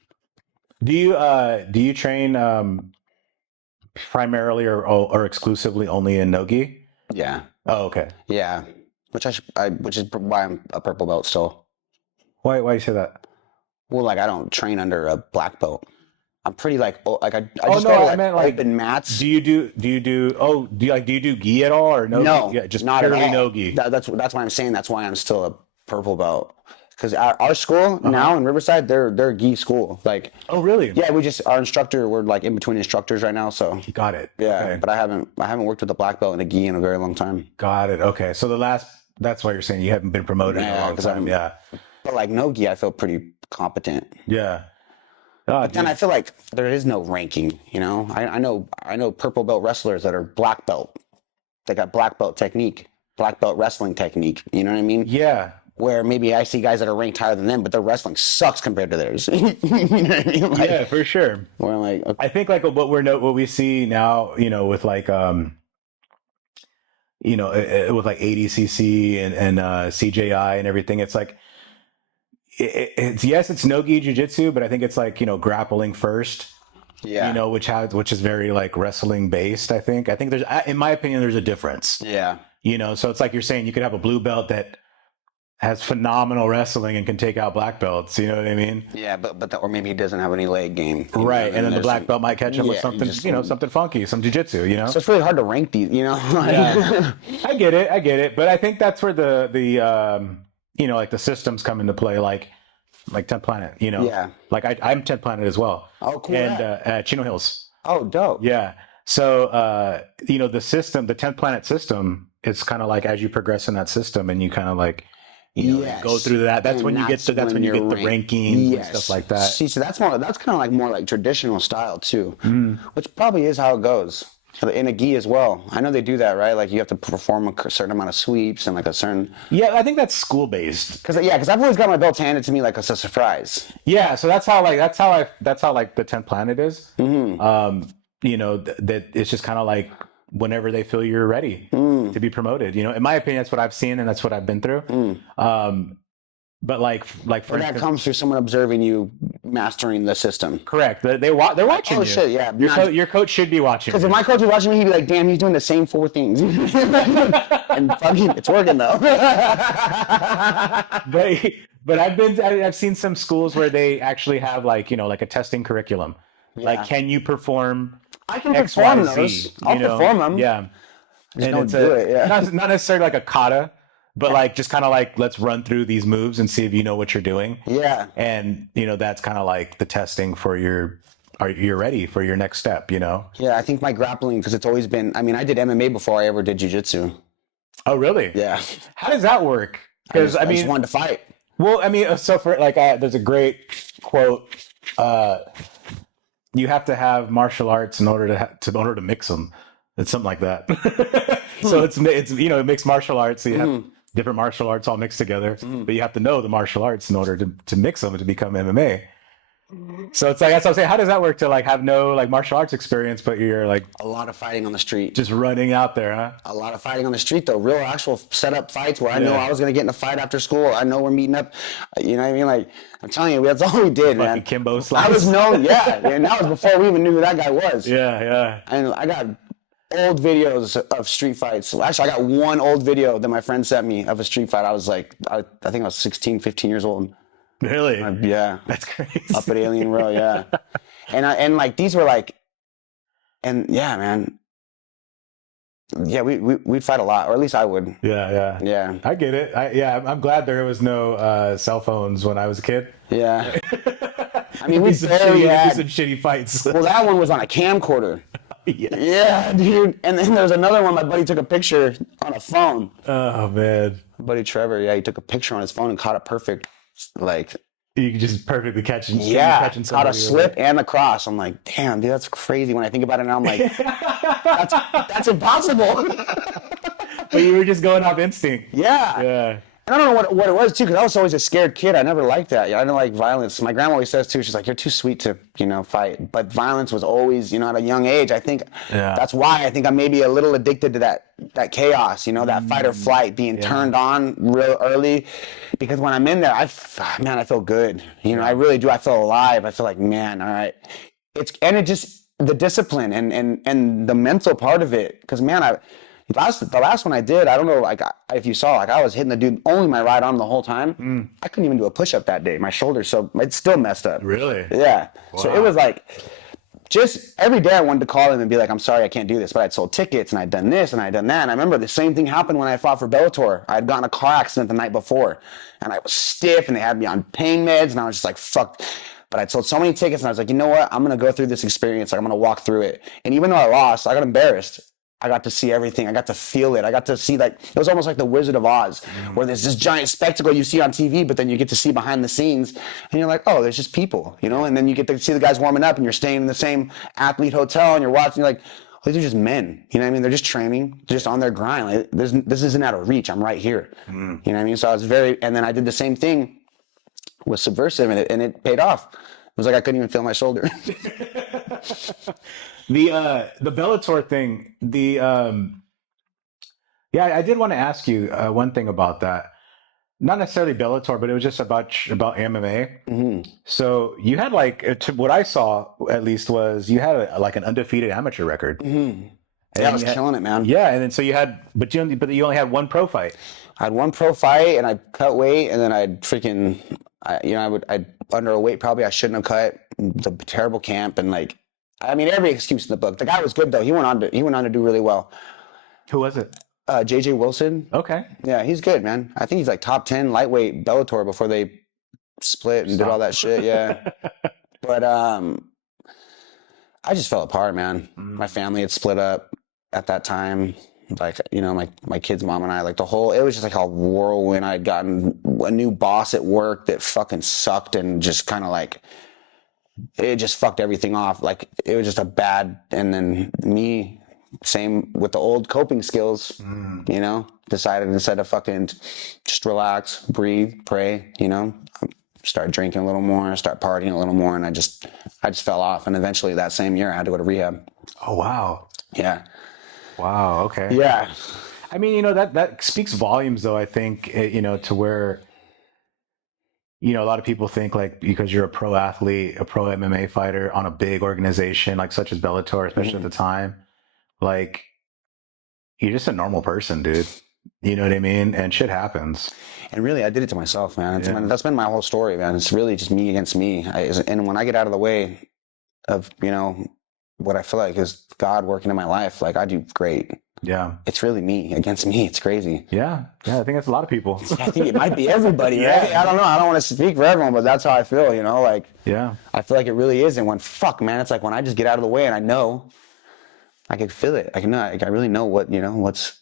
Do you train primarily or exclusively only in no-gi? Yeah. Oh, okay. Yeah. Which is why I'm a purple belt still. Why do you say that? Well, like I don't train under a black belt. I'm pretty like I just I meant like open mats. Do you do gi at all or no? No, yeah, just not purely at all. no gi. That's why I'm saying that's why I'm still a purple belt. Because our school now in Riverside, they're gi school. Like, oh really? Yeah, our instructor, we're like in between instructors right now. So got it. Yeah, okay. But I haven't worked with a black belt and a gi in a very long time. Got it. Okay, so that's why you're saying you haven't been promoted in a long time. But like no gi, I feel pretty competent. Yeah. But then I feel like there is no ranking. You know, I know purple belt wrestlers that are black belt. They got black belt technique, black belt wrestling technique. You know what I mean? Yeah. Where maybe I see guys that are ranked higher than them, but their wrestling sucks compared to theirs. You know what I mean? Like, yeah, for sure. Where I'm like, okay. I think like what we see now, you know, with like you know, with like ADCC and CJI and everything, it's like it's no-gi jiu-jitsu, but I think it's like, you know, grappling first. Yeah. You know, which is very like wrestling based. I think there's, in my opinion, there's a difference. Yeah. You know, so it's like you're saying you could have a blue belt that has phenomenal wrestling and can take out black belts. You know what I mean? Yeah, or maybe he doesn't have any leg game. Right, and then the black belt might catch him with something, something funky, some jiu-jitsu, So it's really hard to rank these, Yeah. I get it, but I think that's where the like the systems come into play, like 10th Planet, Yeah. Like I'm 10th Planet as well. Oh, cool. And Chino Hills. Oh, dope. Yeah. So the system, the 10th Planet system, it's kind of like as you progress in that system and you kind of like go through that. That's when you get the rankings and stuff like that. See, so that's kind of more like traditional style too, which probably is how it goes in a gi as well. I know they do that, right? Like you have to perform a certain amount of sweeps and like a certain. Yeah, I think that's school based. Because I've always got my belts handed to me like it's a surprise. Yeah, so that's how the 10th Planet is. That it's just kind of like whenever they feel you're ready to be promoted. In my opinion, that's what I've seen and that's what I've been through. But like for instance, that comes through someone observing you mastering the system. Correct. They're watching you. Oh shit, yeah. Your coach should be watching. Because if my coach was watching me, he'd be like, "Damn, he's doing the same 4 things." And fucking, it's working though. But I've seen some schools where they actually have like a testing curriculum. Yeah. Like, can you perform? I can perform those. I'll perform them. Yeah. Just don't do it. Yeah. Not necessarily like a kata, but like just kind of like let's run through these moves and see if you know what you're doing. Yeah. And that's kind of like the testing for you're ready for your next step. Yeah, I think my grappling, because it's always been. I mean, I did MMA before I ever did jiu-jitsu. Oh, really? Yeah. How does that work? Because I just wanted to fight. Well, I mean, so for like, there's a great quote. You have to have martial arts in order to mix them. It's something like that. So it's mixed martial arts. So you have different martial arts all mixed together, but you have to know the martial arts in order to mix them to become MMA. So it's like, that's what I'm saying. How does that work to like have no like martial arts experience, but you're like a lot of fighting on the street, just running out there, huh? A lot of fighting on the street though, real actual set up fights where I know I was gonna get in a fight after school. I know we're meeting up. You know what I mean? Like I'm telling you, that's all we did, man. Kimbo slice. I was known, and that was before we even knew who that guy was. Yeah. And I got old videos of street fights. Actually, I got one old video that my friend sent me of a street fight. I was like, I think I was 16, 15 years old. Really? Yeah. That's crazy. Up at Alien Row, yeah. And like these were like, and yeah, man. Yeah, we'd fight a lot, or at least I would. Yeah. I get it. I'm glad there was no cell phones when I was a kid. Yeah. I mean, we barely had some shitty fights. Well, that one was on a camcorder. Yes. Yeah, dude. And then there's another one. My buddy took a picture on a phone. Oh man. My buddy Trevor, he took a picture on his phone and caught it perfect. Like you could just perfectly catching. Caught a slip and a cross. I'm like, damn, dude, that's crazy. When I think about it now, I'm like, that's impossible. But you were just going off instinct. Yeah. And I don't know what it was too, because I was always a scared kid. I never liked that. I didn't like violence. My grandma always says too, she's like, you're too sweet to, fight. But violence was always, at a young age. I think that's why I think I'm maybe a little addicted to that chaos, that fight or flight, being turned on real early. Because when I'm in there, I feel good. I really do. I feel alive. I feel like, man, all right. It just the discipline and the mental part of it. Because man, the last one I did, I don't know, like if you saw, like I was hitting the dude only my right arm the whole time. I couldn't even do a push-up that day. My shoulder, so it's still messed up. Really? Yeah. Wow. So it was like, just every day I wanted to call him and be like, I'm sorry, I can't do this. But I'd sold tickets and I'd done this and I'd done that. And I remember the same thing happened when I fought for Bellator. I had gotten a car accident the night before and I was stiff and they had me on pain meds and I was just like, fuck. But I'd sold so many tickets and I was like, you know what? I'm going to go through this experience. Like, I'm going to walk through it. And even though I lost, I got embarrassed. I got to see everything. I got to feel it. I got to see, like, it was almost like the Wizard of Oz, where there's this giant spectacle you see on TV, but then you get to see behind the scenes, and you're like, oh, there's just people, and then you get to see the guys warming up, and you're staying in the same athlete hotel, and you're watching, you're like, oh, these are just men, you know what I mean? They're just training, they're just on their grind. Like, this isn't out of reach. I'm right here, you know what I mean? So I was and then I did the same thing with Subversiv, and it paid off. It was like I couldn't even feel my shoulder. The Bellator thing, I did want to ask you one thing about that. Not necessarily Bellator, but it was just about MMA. So you had what I saw at least was you had an undefeated amateur record. Yeah, I was killing it, man. Yeah, and then so you had, but you only had one pro fight. I had one pro fight, and I cut weight, and then I'd under a weight probably I shouldn't have cut. The terrible camp, and like, I mean, every excuse in the book. The guy was good though. He went on to do really well. Who was it? JJ Wilson. Okay. Yeah, he's good, man. I think he's like top 10 lightweight Bellator before they split and did all that shit. Yeah. But I just fell apart, man. My family had split up at that time. Like, my kid's mom and I, like it was just like a whirlwind. I had gotten a new boss at work that fucking sucked and just kind of like, it just fucked everything off. Like it was just and then me, same with the old coping skills, decided instead of fucking just relax, breathe, pray, start drinking a little more, start partying a little more. And I just fell off. And eventually that same year I had to go to rehab. Oh, wow. Yeah. Wow. Okay. Yeah. I mean, that speaks volumes though, I think, to where, a lot of people think like, because you're a pro athlete, a pro MMA fighter on a big organization, like such as Bellator, especially at the time, like you're just a normal person, dude. You know what I mean? And shit happens. And really, I did it to myself, man. That's been my whole story, man. It's really just me against me. And when I get out of the way of, what I feel like is God working in my life, like I do great. Yeah. It's really me against me. It's crazy. Yeah. Yeah. I think that's a lot of people. I think it might be everybody, right? I don't know. I don't want to speak for everyone, but that's how I feel, like, yeah, I feel like it really is. And it's like when I just get out of the way and I know, I can feel it. I really know what, what's,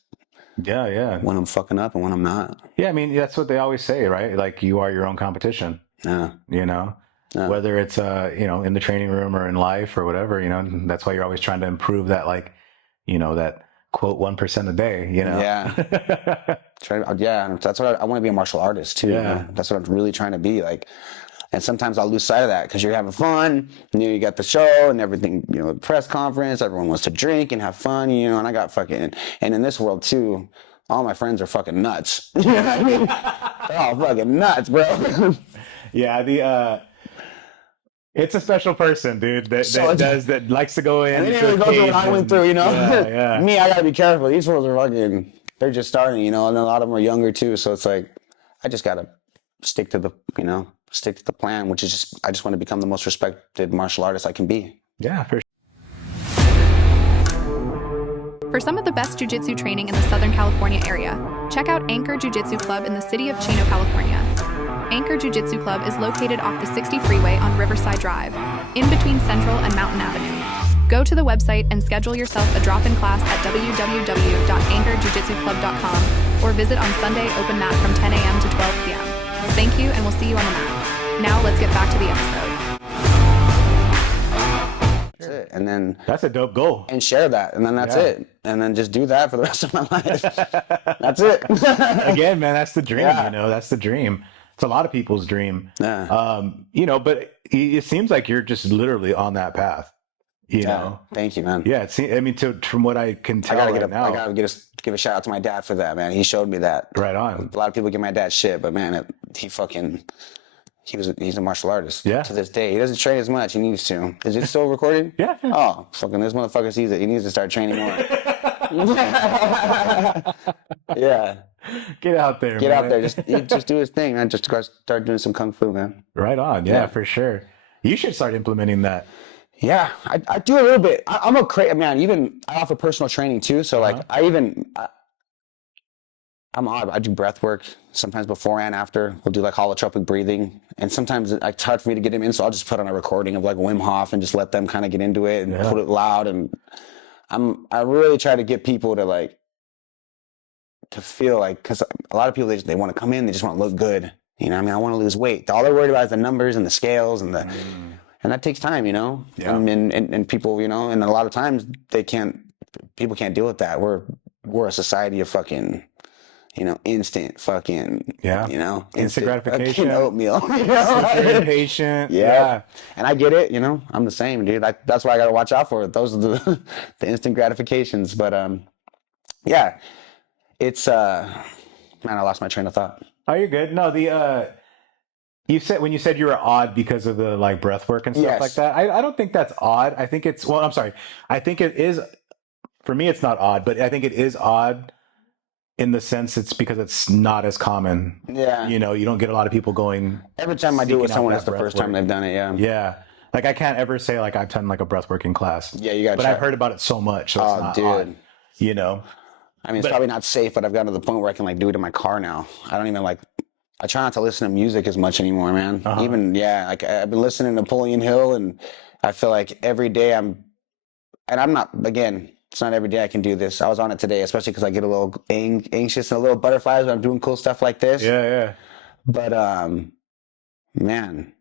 when I'm fucking up and when I'm not. Yeah. I mean, that's what they always say, right? Like you are your own competition. Yeah. Whether it's, in the training room or in life or whatever, that's why you're always trying to improve that, like, that quote 1% a day, Yeah. That's what I want to be, a martial artist too. Yeah. That's what I'm really trying to be, like. And sometimes I'll lose sight of that because you're having fun, and you got the show and everything, press conference, everyone wants to drink and have fun, and I got fucking, and in this world too, all my friends are fucking nuts. You know what I mean? They're all fucking nuts, bro. Yeah, it's a special person, dude, that likes to go in. And they didn't really go through what I went through, Yeah. Me, I gotta be careful. These fools are fucking, they're just starting, and a lot of them are younger too. So it's like, I just gotta stick to the plan, which is I just want to become the most respected martial artist I can be. Yeah, for sure. For some of the best jiu-jitsu training in the Southern California area, check out Anchor Jiu Jitsu Club in the city of Chino, California. Anchor Jiu Jitsu Club is located off the 60 freeway on Riverside Drive, in between Central and Mountain Avenue. Go to the website and schedule yourself a drop-in class at www.anchorjujitsuclub.com or visit on Sunday open mat from 10 a.m. to 12 p.m. Thank you, and we'll see you on the mats. Now let's get back to the episode. That's it. And then that's a dope goal. And share that, and then that's it. And then just do that for the rest of my life. That's it. Again, man, that's the dream. That's the dream. It's a lot of people's dream. Yeah. But it seems like you're just literally on that path. You know. Thank you, man. Yeah. From what I can tell I gotta give a shout out to my dad for that, man. He showed me that. Right on. A lot of people give my dad shit, but man, he's a martial artist. Yeah. To this day, he doesn't train as much. He needs to. Is it still recording? Yeah. Oh, fucking this motherfucker sees it. He needs to start training more. Yeah. Get out there. Get out there. Just do his thing, man. Just start doing some kung fu, man. Right on. Yeah, for sure. You should start implementing that. Yeah, I do a little bit. I'm a crazy man. Even I offer personal training too. So like I'm odd. I do breath work sometimes before and after. We'll do like holotropic breathing, and sometimes it's hard for me to get him in. So I'll just put on a recording of like Wim Hof and just let them kind of get into it and put it loud. And I really try to get people to feel like, because a lot of people they want to come in, they just want to look good. I want to lose weight. All they're worried about is the numbers and the scales and and that takes time, Yeah. And people, and a lot of times people can't deal with that. We're a society of fucking, instant fucking, instant gratification, oatmeal, very patient. Yeah. And I get it, I'm the same, dude. That's why I got to watch out for it. Those are the instant gratifications. But, yeah, it's, man, I lost my train of thought. Oh, you're good. No, when you said you were odd because of the breath work and stuff like that, I don't think that's odd. I think it's, I think it is For me, it's not odd, but I think it is odd in the sense it's because it's not as common. Yeah. You know, you don't get a lot of people going. Every time I do it with someone, it's the first time they've done it. Yeah. Yeah. Like I can't ever say like I've done like a breathworking class. Yeah, you got to But try. I've heard about it so much. So it's not odd, you know? I mean, it's probably not safe, but I've gotten to the point where I can like do it in my car now. I don't even like, I try not to listen to music as much anymore, man. Even, like I've been listening to Napoleon Hill, and I feel like every day and I'm not, again, it's not every day I can do this. I was on it today, especially because I get a little anxious and a little butterflies when I'm doing cool stuff like this. Yeah. But, man,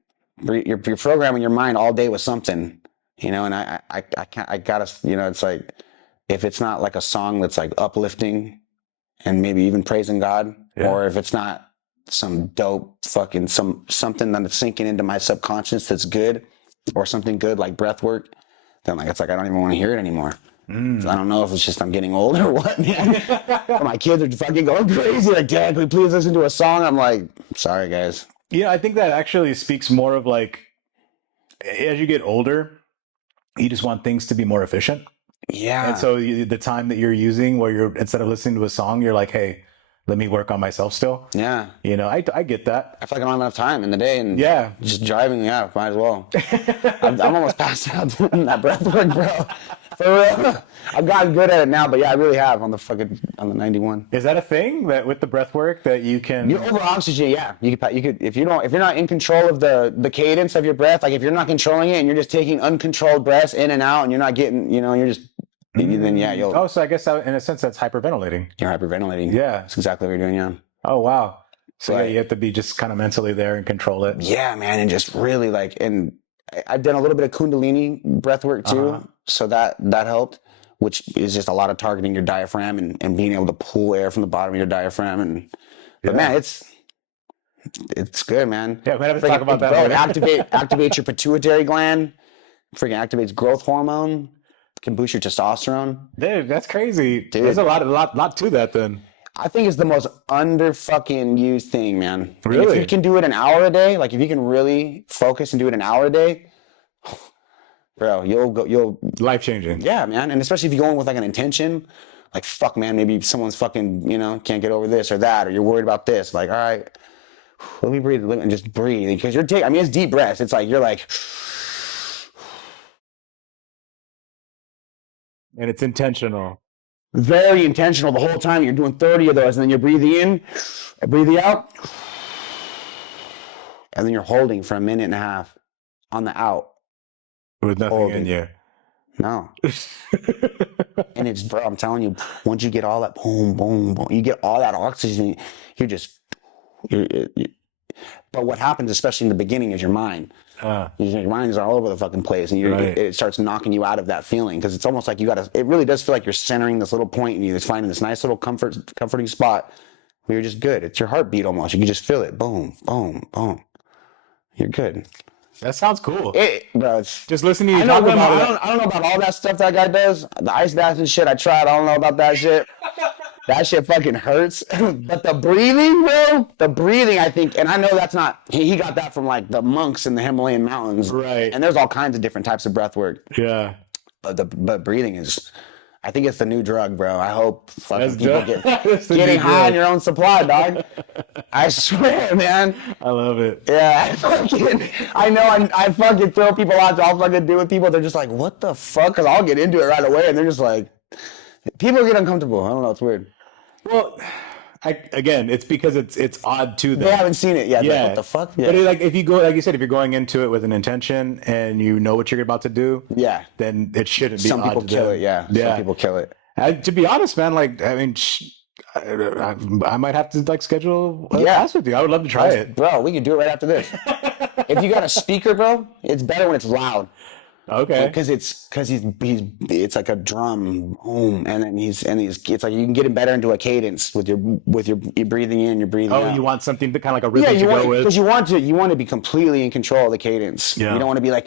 you're programming your mind all day with something, you know, and I can't, I gotta, you know, it's like, if it's not like a song that's like uplifting and maybe even praising God, or if it's not some dope fucking something that's sinking into my subconscious that's good, or something good like breath work, then like it's like I don't even want to hear it anymore. So I don't know if it's just I'm getting old or what, man. My kids are fucking going crazy. Like, Dad, can we please listen to a song? I'm like, sorry, guys. Yeah, I think that actually speaks more of like, as you get older, you just want things to be more efficient. Yeah. And so the time that you're using where you're, instead of listening to a song, you're like, hey, let me work on myself still. Yeah. You know, I get that. I feel like I don't have enough time in the day, and just driving, might as well. I'm almost passed out doing that breath work, bro. For real. I've gotten good at it now, but yeah, I really have on the 91. Is that a thing that with the breath work that you can? You over oxygen, yeah. You could if you're not in control of the cadence of your breath, like if you're not controlling it and you're just taking uncontrolled breaths in and out and you're not getting, you know, you're just then you'll. Oh, so I guess in a sense that's hyperventilating. You're hyperventilating. Yeah, that's exactly what you're doing. Yeah. Oh wow. So yeah, you have to be just kind of mentally there and control it. Yeah, man, and just really like, and I've done a little bit of Kundalini breath work too, so that helped, which is just a lot of targeting your diaphragm and being able to pull air from the bottom of your diaphragm. But man, it's good, man. Yeah, we have to talk about that. Bro, it activates your pituitary gland, freaking activates growth hormone, can boost your testosterone. Dude, that's crazy. Dude. There's a lot to that then. I think it's the most under fucking used thing, man. Really? And if you can do it an hour a day, like if you can really focus and do it an hour a day, bro, you'll life changing. Yeah, man. And especially if you go in with like an intention, like fuck, man, maybe someone's fucking, you know, can't get over this or that, or you're worried about this. Like, all right, let me breathe and just breathe, because it's deep breaths. It's like you're like, and it's intentional. Very intentional the whole time. You're doing 30 of those, and then you're breathing in, breathing out, and then you're holding for a minute and a half on the out. With nothing in you. No. And it's, bro, I'm telling you, once you get all that boom, boom, boom, you get all that oxygen, you're but what happens, especially in the beginning, is your mind. Your mind is all over the fucking place, and it starts knocking you out of that feeling, because it's almost like it really does feel like you're centering this little point in you that's finding this nice little comforting spot where you're just good. It's your heartbeat almost. You can just feel it. Boom, boom, boom. You're good. That sounds cool. Bro, it's just listening to you talk about it. I don't know about all that stuff that guy does. The ice baths and shit, I tried. I don't know about that shit. That shit fucking hurts. But the breathing, bro, I think, and I know that's not, he got that from like the monks in the Himalayan mountains. Right. And there's all kinds of different types of breath work. Yeah. But breathing is, I think it's the new drug, bro. I hope fucking people getting high on your own supply, dog. I swear, man. I love it. Yeah, I know I fucking throw people out. I'll fucking do with people. They're just like, what the fuck? Because I'll get into it right away, and they're just like, people get uncomfortable. I don't know. It's weird. Well, again, it's because it's odd to them. They haven't seen it yet. Yeah. Like, what the fuck? Yeah. But if you go, like you said, if you're going into it with an intention and you know what you're about to do, then it shouldn't be. Some people kill it. Yeah. Some people kill it. To be honest, man, like I mean, I might have to like schedule a class with you. I would love to try it, bro. We can do it right after this. If you got a speaker, bro, it's better when it's loud. Okay. Because it's like a drum, boom, and then it's like you can get it better into a cadence with your breathing in, your breathing out. Oh, you want something to kind of like a rhythm to go with. Because you want to be completely in control of the cadence. Yeah. You don't want to be like,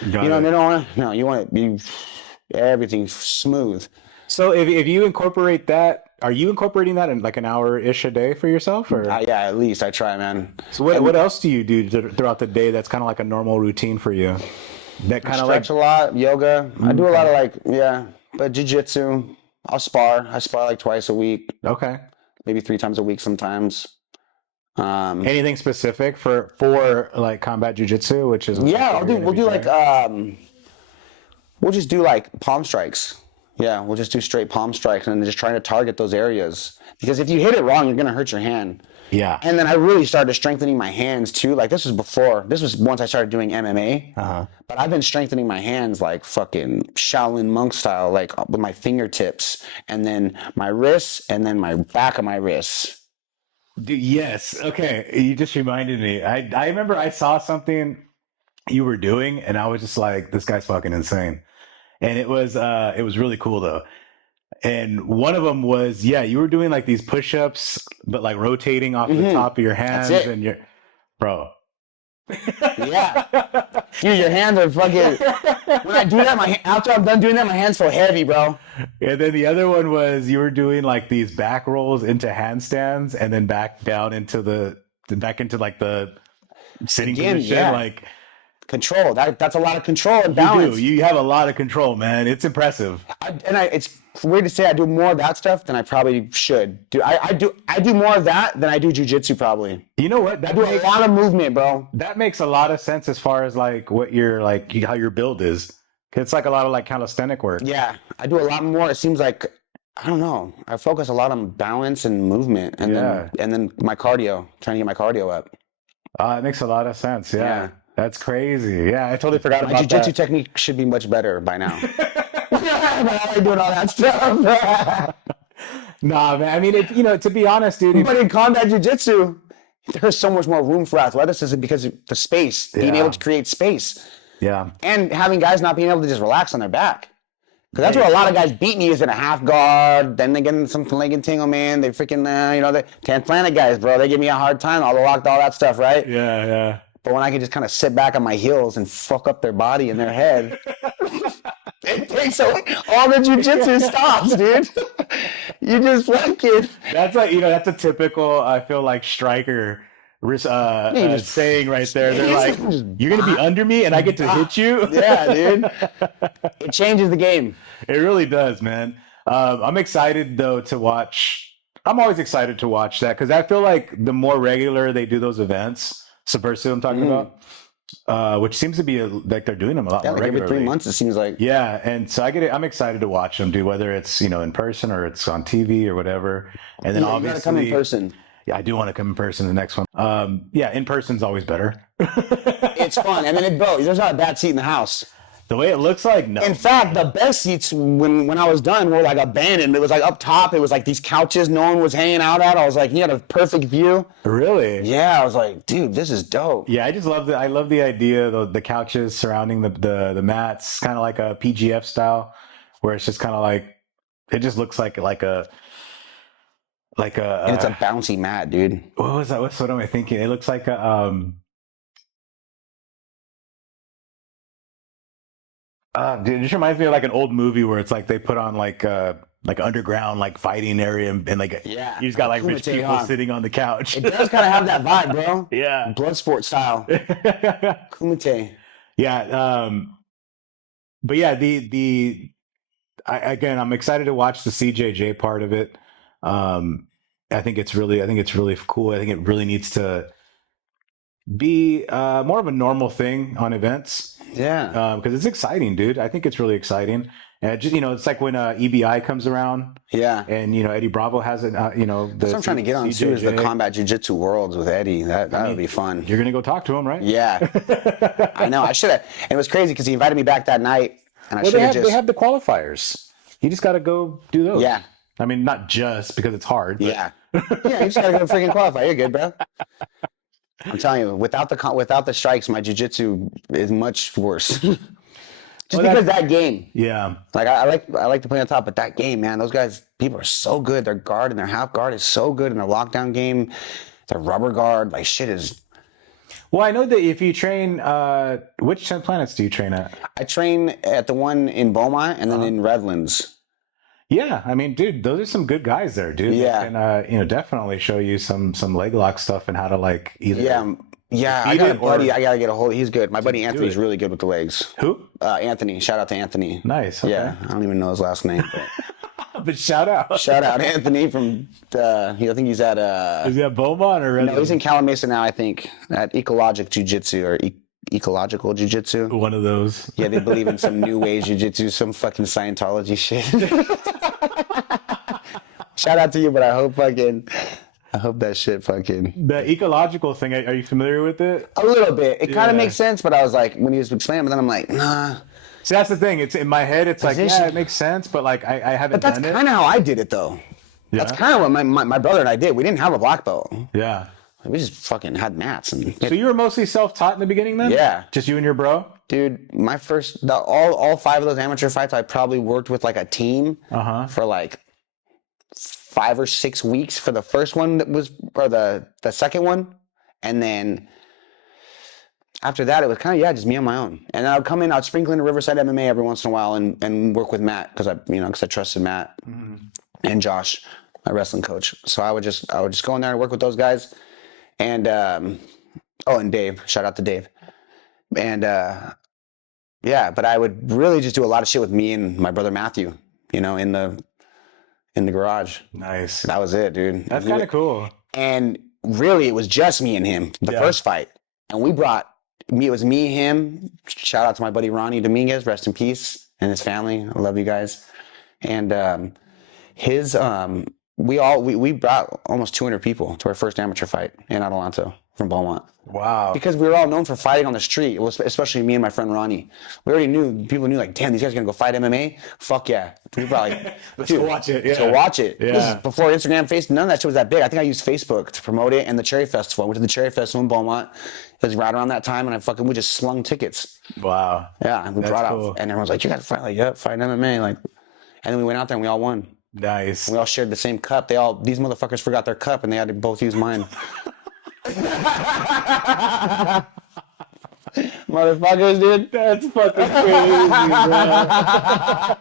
you want to be everything smooth. So if you incorporate that, are you incorporating that in like an hour-ish a day for yourself? Or yeah, at least I try, man. So what else do you do throughout the day that's kind of like a normal routine for you? That kind of stretch a lot, yoga. I do a lot of but jiu-jitsu. I'll spar. I spar like twice a week. Okay. Maybe 3 times a week sometimes. Anything specific for like combat jiu-jitsu, which is we'll just do like palm strikes. Yeah, we'll just do straight palm strikes and just trying to target those areas. Because if you hit it wrong, you're gonna hurt your hand. Yeah. And then I really started strengthening my hands too. Like this was once I started doing MMA. But I've been strengthening my hands like fucking Shaolin monk style, like with my fingertips and then my wrists and then my back of my wrists. Dude, yes. Okay. You just reminded me. I remember I saw something you were doing and I was just like, this guy's fucking insane. And it was really cool though. And one of them was, you were doing like these push-ups, but like rotating off the top of your hands and your bro. Yeah. Dude, your hands are fucking, when I do that, after I'm done doing that, my hands feel heavy, bro. And then the other one was you were doing like these back rolls into handstands and then back down into the sitting position. Yeah. Like control. That's a lot of control and balance. You have a lot of control, man. It's impressive. It's weird to say I do more of that stuff than I probably should. I do more of that than I do jiu-jitsu probably. You know what? I do a lot of movement, bro. That makes a lot of sense as far as like what your how your build is. It's like a lot of like calisthenic work. Yeah, I do a lot more. It seems like I don't know. I focus a lot on balance and movement, and then my cardio, trying to get my cardio up. It makes a lot of sense. Yeah. That's crazy. Yeah, I totally forgot about that. My jiu-jitsu technique should be much better by now. I'm already doing all that stuff. Nah, man. I mean, to be honest, dude. But in combat jiu-jitsu, there's so much more room for athleticism because of the space, being able to create space. Yeah. And having guys not being able to just relax on their back. Because that's where a lot of guys beat me is in a half guard. Then they get in some leg entanglement. They freaking, the 10th Planet guys, bro. They give me a hard time. All the locked, all that stuff, right? Yeah. But when I can just kind of sit back on my heels and fuck up their body and their head, it takes all the jiu-jitsu stops, dude. You just fucking. That's like, that's a typical, I feel like, striker saying right there. They're like, you're going to be under me and I get to hit you? Yeah, dude. It changes the game. It really does, man. I'm excited, though, to watch. I'm always excited to watch that because I feel like the more regular they do those events, Subversiv I'm talking about, which seems to be like they're doing them a lot more regularly. Every 3 months it seems like. Yeah, and so I'm excited to watch them, dude, whether it's in person or it's on TV or whatever. And then obviously, you gotta come in person. Yeah, I do want to come in person the next one. In person's always better. It's fun, and then there's not a bad seat in the house. The way it looks like, no. In fact, the best seats when I was done were like abandoned. It was like up top. It was like these couches no one was hanging out at. I was like, you had a perfect view. Really? Yeah, I was like, dude, this is dope. Yeah, I just love I love the idea, the couches surrounding the mats, kind of like a PGF style, where it's just kind of like, it just looks like a and it's a bouncy mat, dude. What was that? What am I thinking? It looks like a dude, it just reminds me of like an old movie where it's like they put on like underground like fighting area and like you just got like rich people sitting on the couch. It does kind of have that vibe, bro. Yeah, Bloodsport style. Kumite. Yeah, but yeah, I'm excited to watch the CJJ part of it. I think it's really cool. I think it really needs to be more of a normal thing on events. Yeah. Because it's exciting, dude. I think it's really exciting. And it's like when EBI comes around. Yeah. And Eddie Bravo has it. That's what I'm trying to get on too, is the combat jiu-jitsu worlds with Eddie. That would be fun. You're gonna go talk to him, right? Yeah. I know. I should have. And it was crazy because he invited me back that night, and they have the qualifiers. You just got to go do those. Yeah. I mean, not just because it's hard. But... Yeah. Yeah. You just got to go freaking qualify. You're good, bro. I'm telling you, without the strikes, my jiu-jitsu is much worse. Because that game. Yeah. Like I like to play on top, but that game, man, those guys, people are so good. Their guard and their half guard is so good in their lockdown game. Their rubber guard, like shit is. Well, I know that if you train, which 10 planets do you train at? I train at the one in Beaumont and then in Redlands. Yeah, I mean, dude, those are some good guys there, dude. Yeah, and definitely show you some leg lock stuff and how to like either Yeah, I Eat got a it, buddy. or I gotta get a hold. He's good. My buddy do Anthony's it? really good with the legs. Who? Anthony. Shout out to Anthony. Nice. Okay. Yeah, I don't even know his last name. But shout out. Shout out Anthony from. I think he's at. Is he at Beaumont or No, he's in Calamasa now. I think at Ecologic Jiu Jitsu or Ecological Jiu Jitsu. one of those? Yeah, they believe in some new age Jiu Jitsu, some fucking Scientology shit. Shout out to you, but I hope that shit fucking. The ecological thing. Are you familiar with it? A little bit. It kind Yeah. of makes sense, but I was like, when he was explaining, but then I'm like, nah. See, that's the thing. It's in my head. It's like, Position. yeah, it makes sense, but like I haven't But that's done it. kind of how I did it, though. Yeah. That's kind of what my brother and I did. We didn't have a black belt. Yeah. We just fucking had mats and. So you were mostly self-taught in the beginning then? Yeah. Just you and your bro? Dude, my first, all 5 of those amateur fights, I probably worked with like a team for like 5 or 6 weeks for the first one that was, or the second one. And then after that, it was kind of, just me on my own. And I would come in, I'd sprinkle in Riverside MMA every once in a while and work with Matt because I trusted Matt and Josh, my wrestling coach. So I would just go in there and work with those guys. And, and Dave, shout out to Dave. And, but I would really just do a lot of shit with me and my brother Matthew, in the garage. Nice. That was it, dude. That's kind of cool. And really, it was just me and him, the first fight. And it was me, him. Shout out to my buddy Ronnie Dominguez, rest in peace, and his family. I love you guys. And we brought almost 200 people to our first amateur fight in Adelanto from Beaumont. Wow. Because we were all known for fighting on the street, especially me and my friend Ronnie. We already people knew like, damn, these guys are gonna go fight MMA? Fuck yeah. We probably Let's go watch it. Yeah. Let's go watch it. Yeah. This is before Instagram, Facebook, none of that shit was that big. I think I used Facebook to promote it and the Cherry Festival. I went to the Cherry Festival in Beaumont. It was right around that time and we just slung tickets. Wow. Yeah, and we That's brought cool. out and everyone's like, you gotta fight fight MMA. And then we went out there and we all won. Nice. We all shared the same cup. These motherfuckers forgot their cup and they had to both use mine. Motherfuckers, dude. That's fucking crazy, bro.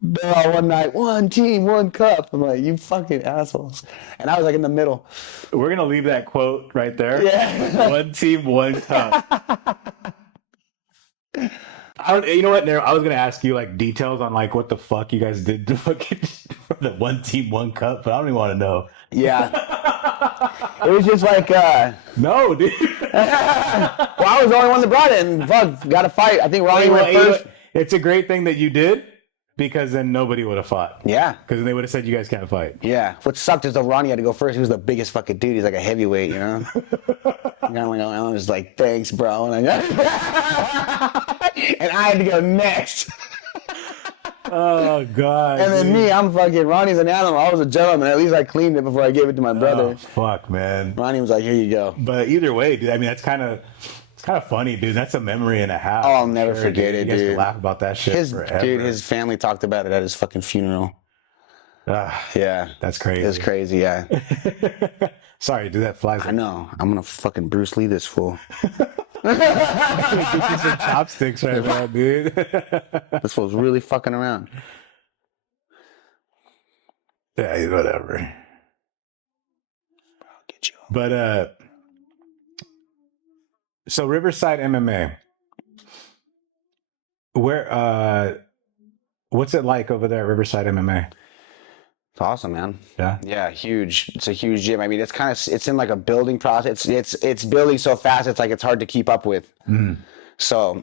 They're all one night, one team, one cup. I'm like, you fucking assholes. And I was like in the middle. We're gonna leave that quote right there. Yeah. One team, one cup. You know what? Now, I was gonna ask you like details on like what the fuck you guys did to fucking for the one team, one cup, but I don't even want to know. Yeah. It was just like, No, dude. well, I was the only one that brought it, and fuck, got to fight. I think Ronnie went first. It's a great thing that you did because then nobody would have fought. Yeah. Because then they would have said you guys can't fight. Yeah. What sucked is that Ronnie had to go first. He was the biggest fucking dude. He's like a heavyweight, I was like, thanks, bro. And I had to go next. Oh God. And then me, I'm fucking, Ronnie's an animal. I was a gentleman. At least I cleaned it before I gave it to my brother. Oh, fuck, man. Ronnie was like, here you go. But either way, dude, I mean, it's kind of funny, dude. That's a memory and a half. Oh, I'll never forget it, You guys dude. can laugh about that shit forever. Dude, his family talked about it at his fucking funeral. Yeah. That's crazy. It was crazy, yeah. Sorry, dude, that flies. I know. I'm gonna fucking Bruce Lee this fool. Get you some chopsticks right now, dude. This fool's really fucking around. Yeah, whatever. I'll get you. But so Riverside MMA. Where what's it like over there at Riverside MMA? It's awesome, man. Yeah. Yeah, huge. It's a huge gym. I mean, it's in like a building process. It's building so fast. It's like it's hard to keep up with. So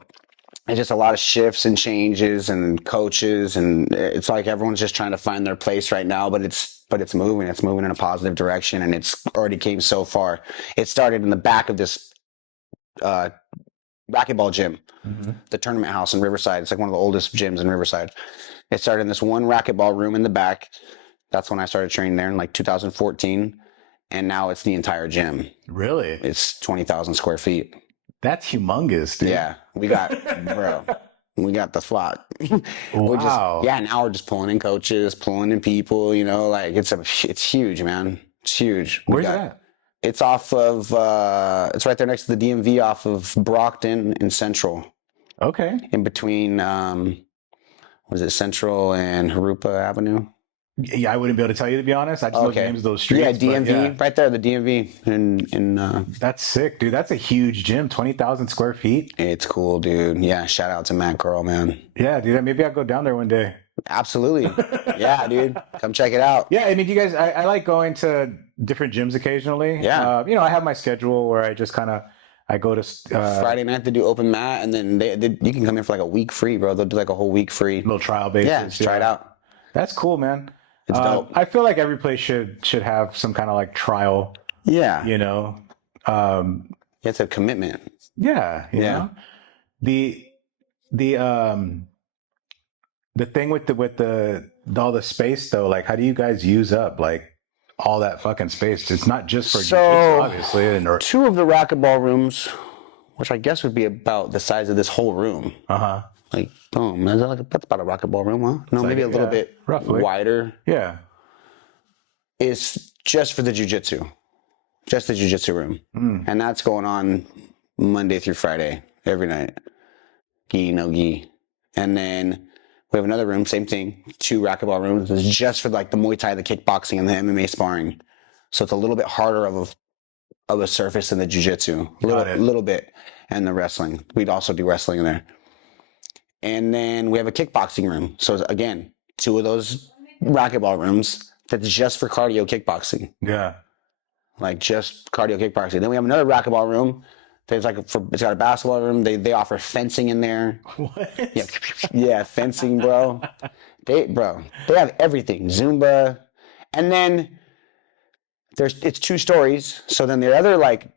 it's just a lot of shifts and changes and coaches, and it's like everyone's just trying to find their place right now. But it's moving. It's moving in a positive direction, and it's already came so far. It started in the back of this racquetball gym, the tournament house in Riverside. It's like one of the oldest gyms in Riverside. It started in this one racquetball room in the back. That's when I started training there in like 2014. And now it's the entire gym. Really? It's 20,000 square feet. That's humongous, dude. Yeah. We got the spot. Wow. Now we're just pulling in coaches, pulling in people, like it's huge, man. It's huge. Where's that? It's off of, it's right there next to the DMV off of Brockton and Central. Okay. In between, was it Central and Harupa Avenue? Yeah, I wouldn't be able to tell you, to be honest. I just know the names of those streets. Yeah, DMV, right there, the DMV. That's sick, dude. That's a huge gym, 20,000 square feet. It's cool, dude. Yeah, shout out to Matt Girl, man. Yeah, dude. Maybe I'll go down there one day. Absolutely. Yeah, dude. Come check it out. Yeah, I mean, you guys, I like going to different gyms occasionally. Yeah. I have my schedule where I just kind of, I go to Friday night they do open mat, and then you can come in for like a week free, bro. They'll do like a whole week free. Little trial basis. Yeah, just try it out. That's cool, man. It's dope. I feel like every place should have some kind of like trial. Yeah. It's a commitment. Yeah. You know? The thing with all the space though, like how do you guys use up like all that fucking space? It's not just for jiu-jitsu, obviously. Two of the racquetball rooms, which I guess would be about the size of this whole room. Like, boom. Is that that's about a racquetball room, huh? No, maybe a little bit roughly wider. Yeah. Is just for the jiu-jitsu. Just the jiu-jitsu room. And that's going on Monday through Friday, every night. Gi, no gi. And then we have another room, same thing. 2 racquetball rooms. It's just for like the Muay Thai, the kickboxing, and the MMA sparring. So it's a little bit harder of a surface than the jiu-jitsu. A little bit. And the wrestling. We'd also do wrestling in there. And then we have a kickboxing room. So again, 2 of those racquetball rooms that's just for cardio kickboxing. Yeah. Like just cardio kickboxing. Then we have another racquetball room. It's got a basketball room. They offer fencing in there. What? Yeah, fencing, bro. They have everything. Zumba. And then it's 2 stories. So then the other like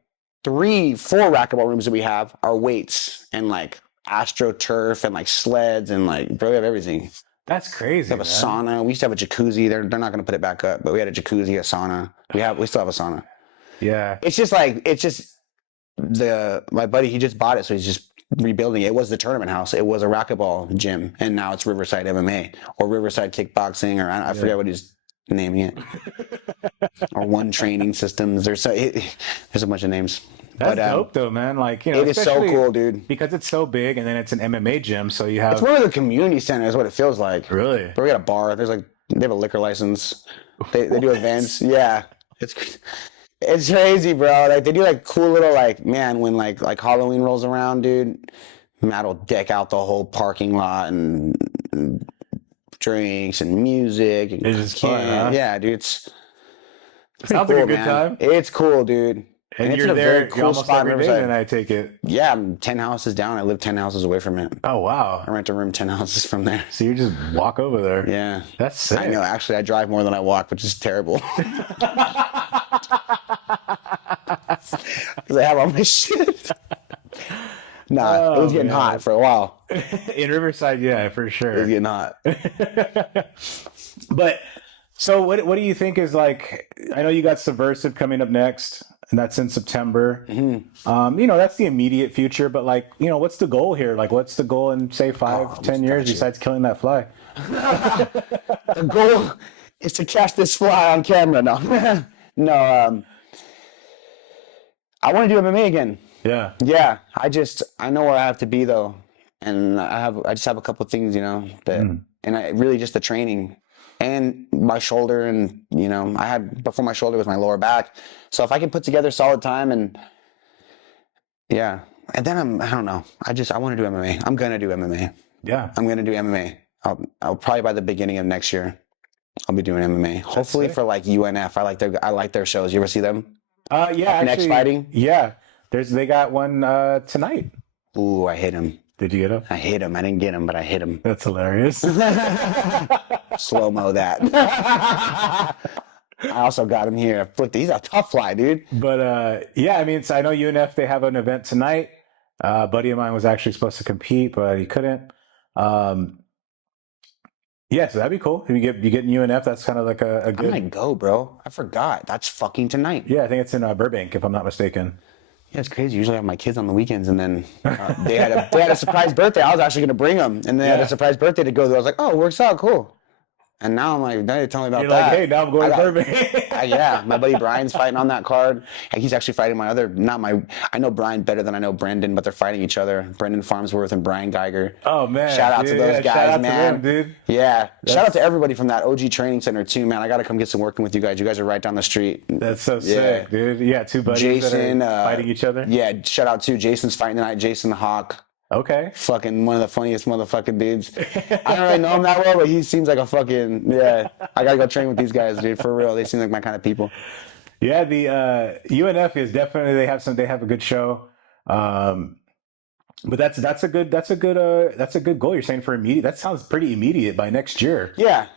3, 4 racquetball rooms that we have are weights and like AstroTurf and like sleds and like, bro, we have everything. That's crazy. We have a sauna. We used to have a jacuzzi. They're not going to put it back up, but we had a jacuzzi, a sauna. We still have a sauna. Yeah. It's just my buddy, he just bought it, so he's just rebuilding it. It was the tournament house. It was a racquetball gym, and now it's Riverside MMA or Riverside Kickboxing, or I forget what he's naming it. Or One Training Systems. There's a bunch of names. That's dope though, man. Like, it is so cool, dude. Because it's so big, and then it's an MMA gym, so you have. It's one of the community centers. What it feels like. Really? But we got a bar. They have a liquor license. They do events. Yeah, it's crazy, bro. Like they do like cool little when like Halloween rolls around, dude. Matt will deck out the whole parking lot and drinks and music. And it's just fun, huh? Yeah, dude. Sounds like a good time. It's cool, dude. And you're there almost every day, and I take it. Yeah, I'm 10 houses down. I live 10 houses away from it. Oh, wow. I rent a room 10 houses from there. So you just walk over there. Yeah. That's sick. I know. Actually, I drive more than I walk, which is terrible. Because I have all my shit. Nah, it was getting hot for a while. In Riverside, yeah, for sure. It was getting hot. But, so what do you think is like, I know you got Subversiv coming up next. And that's in September. Mm-hmm. That's the immediate future. But what's the goal here? Like, what's the goal in say 5-10 years besides killing that fly? The goal is to catch this fly on camera. No, no. I want to do MMA again. Yeah. Yeah. I know where I have to be though, and I just have a couple of things, and I really just the training. And my shoulder, and I had before my shoulder was my lower back. So if I can put together solid time, and then I don't know. I want to do MMA. I'm gonna do MMA. Yeah, I'm gonna do MMA. I'll probably by the beginning of next year, I'll be doing MMA. Hopefully for like UNF. I like their shows. You ever see them? Yeah. Next Fighting. Yeah, they got one tonight. Ooh, I hit him. Did you get him? I hit him. I didn't get him, but I hit him. That's hilarious. Slow-mo that. I also got him here. He's a tough fly, dude. But I know UNF, they have an event tonight. A buddy of mine was actually supposed to compete, but he couldn't. So that'd be cool. If you get in UNF, that's kind of like a good. I might go, bro. I forgot. That's fucking tonight. Yeah, I think it's in Burbank, if I'm not mistaken. Yeah, it's crazy. Usually I have my kids on the weekends, and then they had a surprise birthday. I was actually going to bring them, and they had a surprise birthday to go to. I was like, oh, it works out, cool. And now I'm like, they tell me about You're that. like, hey, now I'm going to Burbank. Yeah, my buddy Brian's fighting on that card. He's actually fighting I know Brian better than I know Brendan, but they're fighting each other. Brendan Farnsworth and Brian Geiger. Oh, man. Shout out to those guys, shout out man. to them, dude. Yeah. Shout out to everybody from that OG training center, too, man. I got to come get some working with you guys. You guys are right down the street. That's so sick, dude. Yeah, two buddies Jason, that are fighting each other. Yeah, shout out to Jason's fighting tonight. Jason the Hawk. Okay. Fucking one of the funniest motherfucking dudes. I don't really know him that well, but he seems like a fucking, I gotta go train with these guys, dude, for real. They seem like my kind of people. Yeah, the UNF is definitely, they have a good show. But that's a good goal you're saying for immediate. That sounds pretty immediate by next year. Yeah.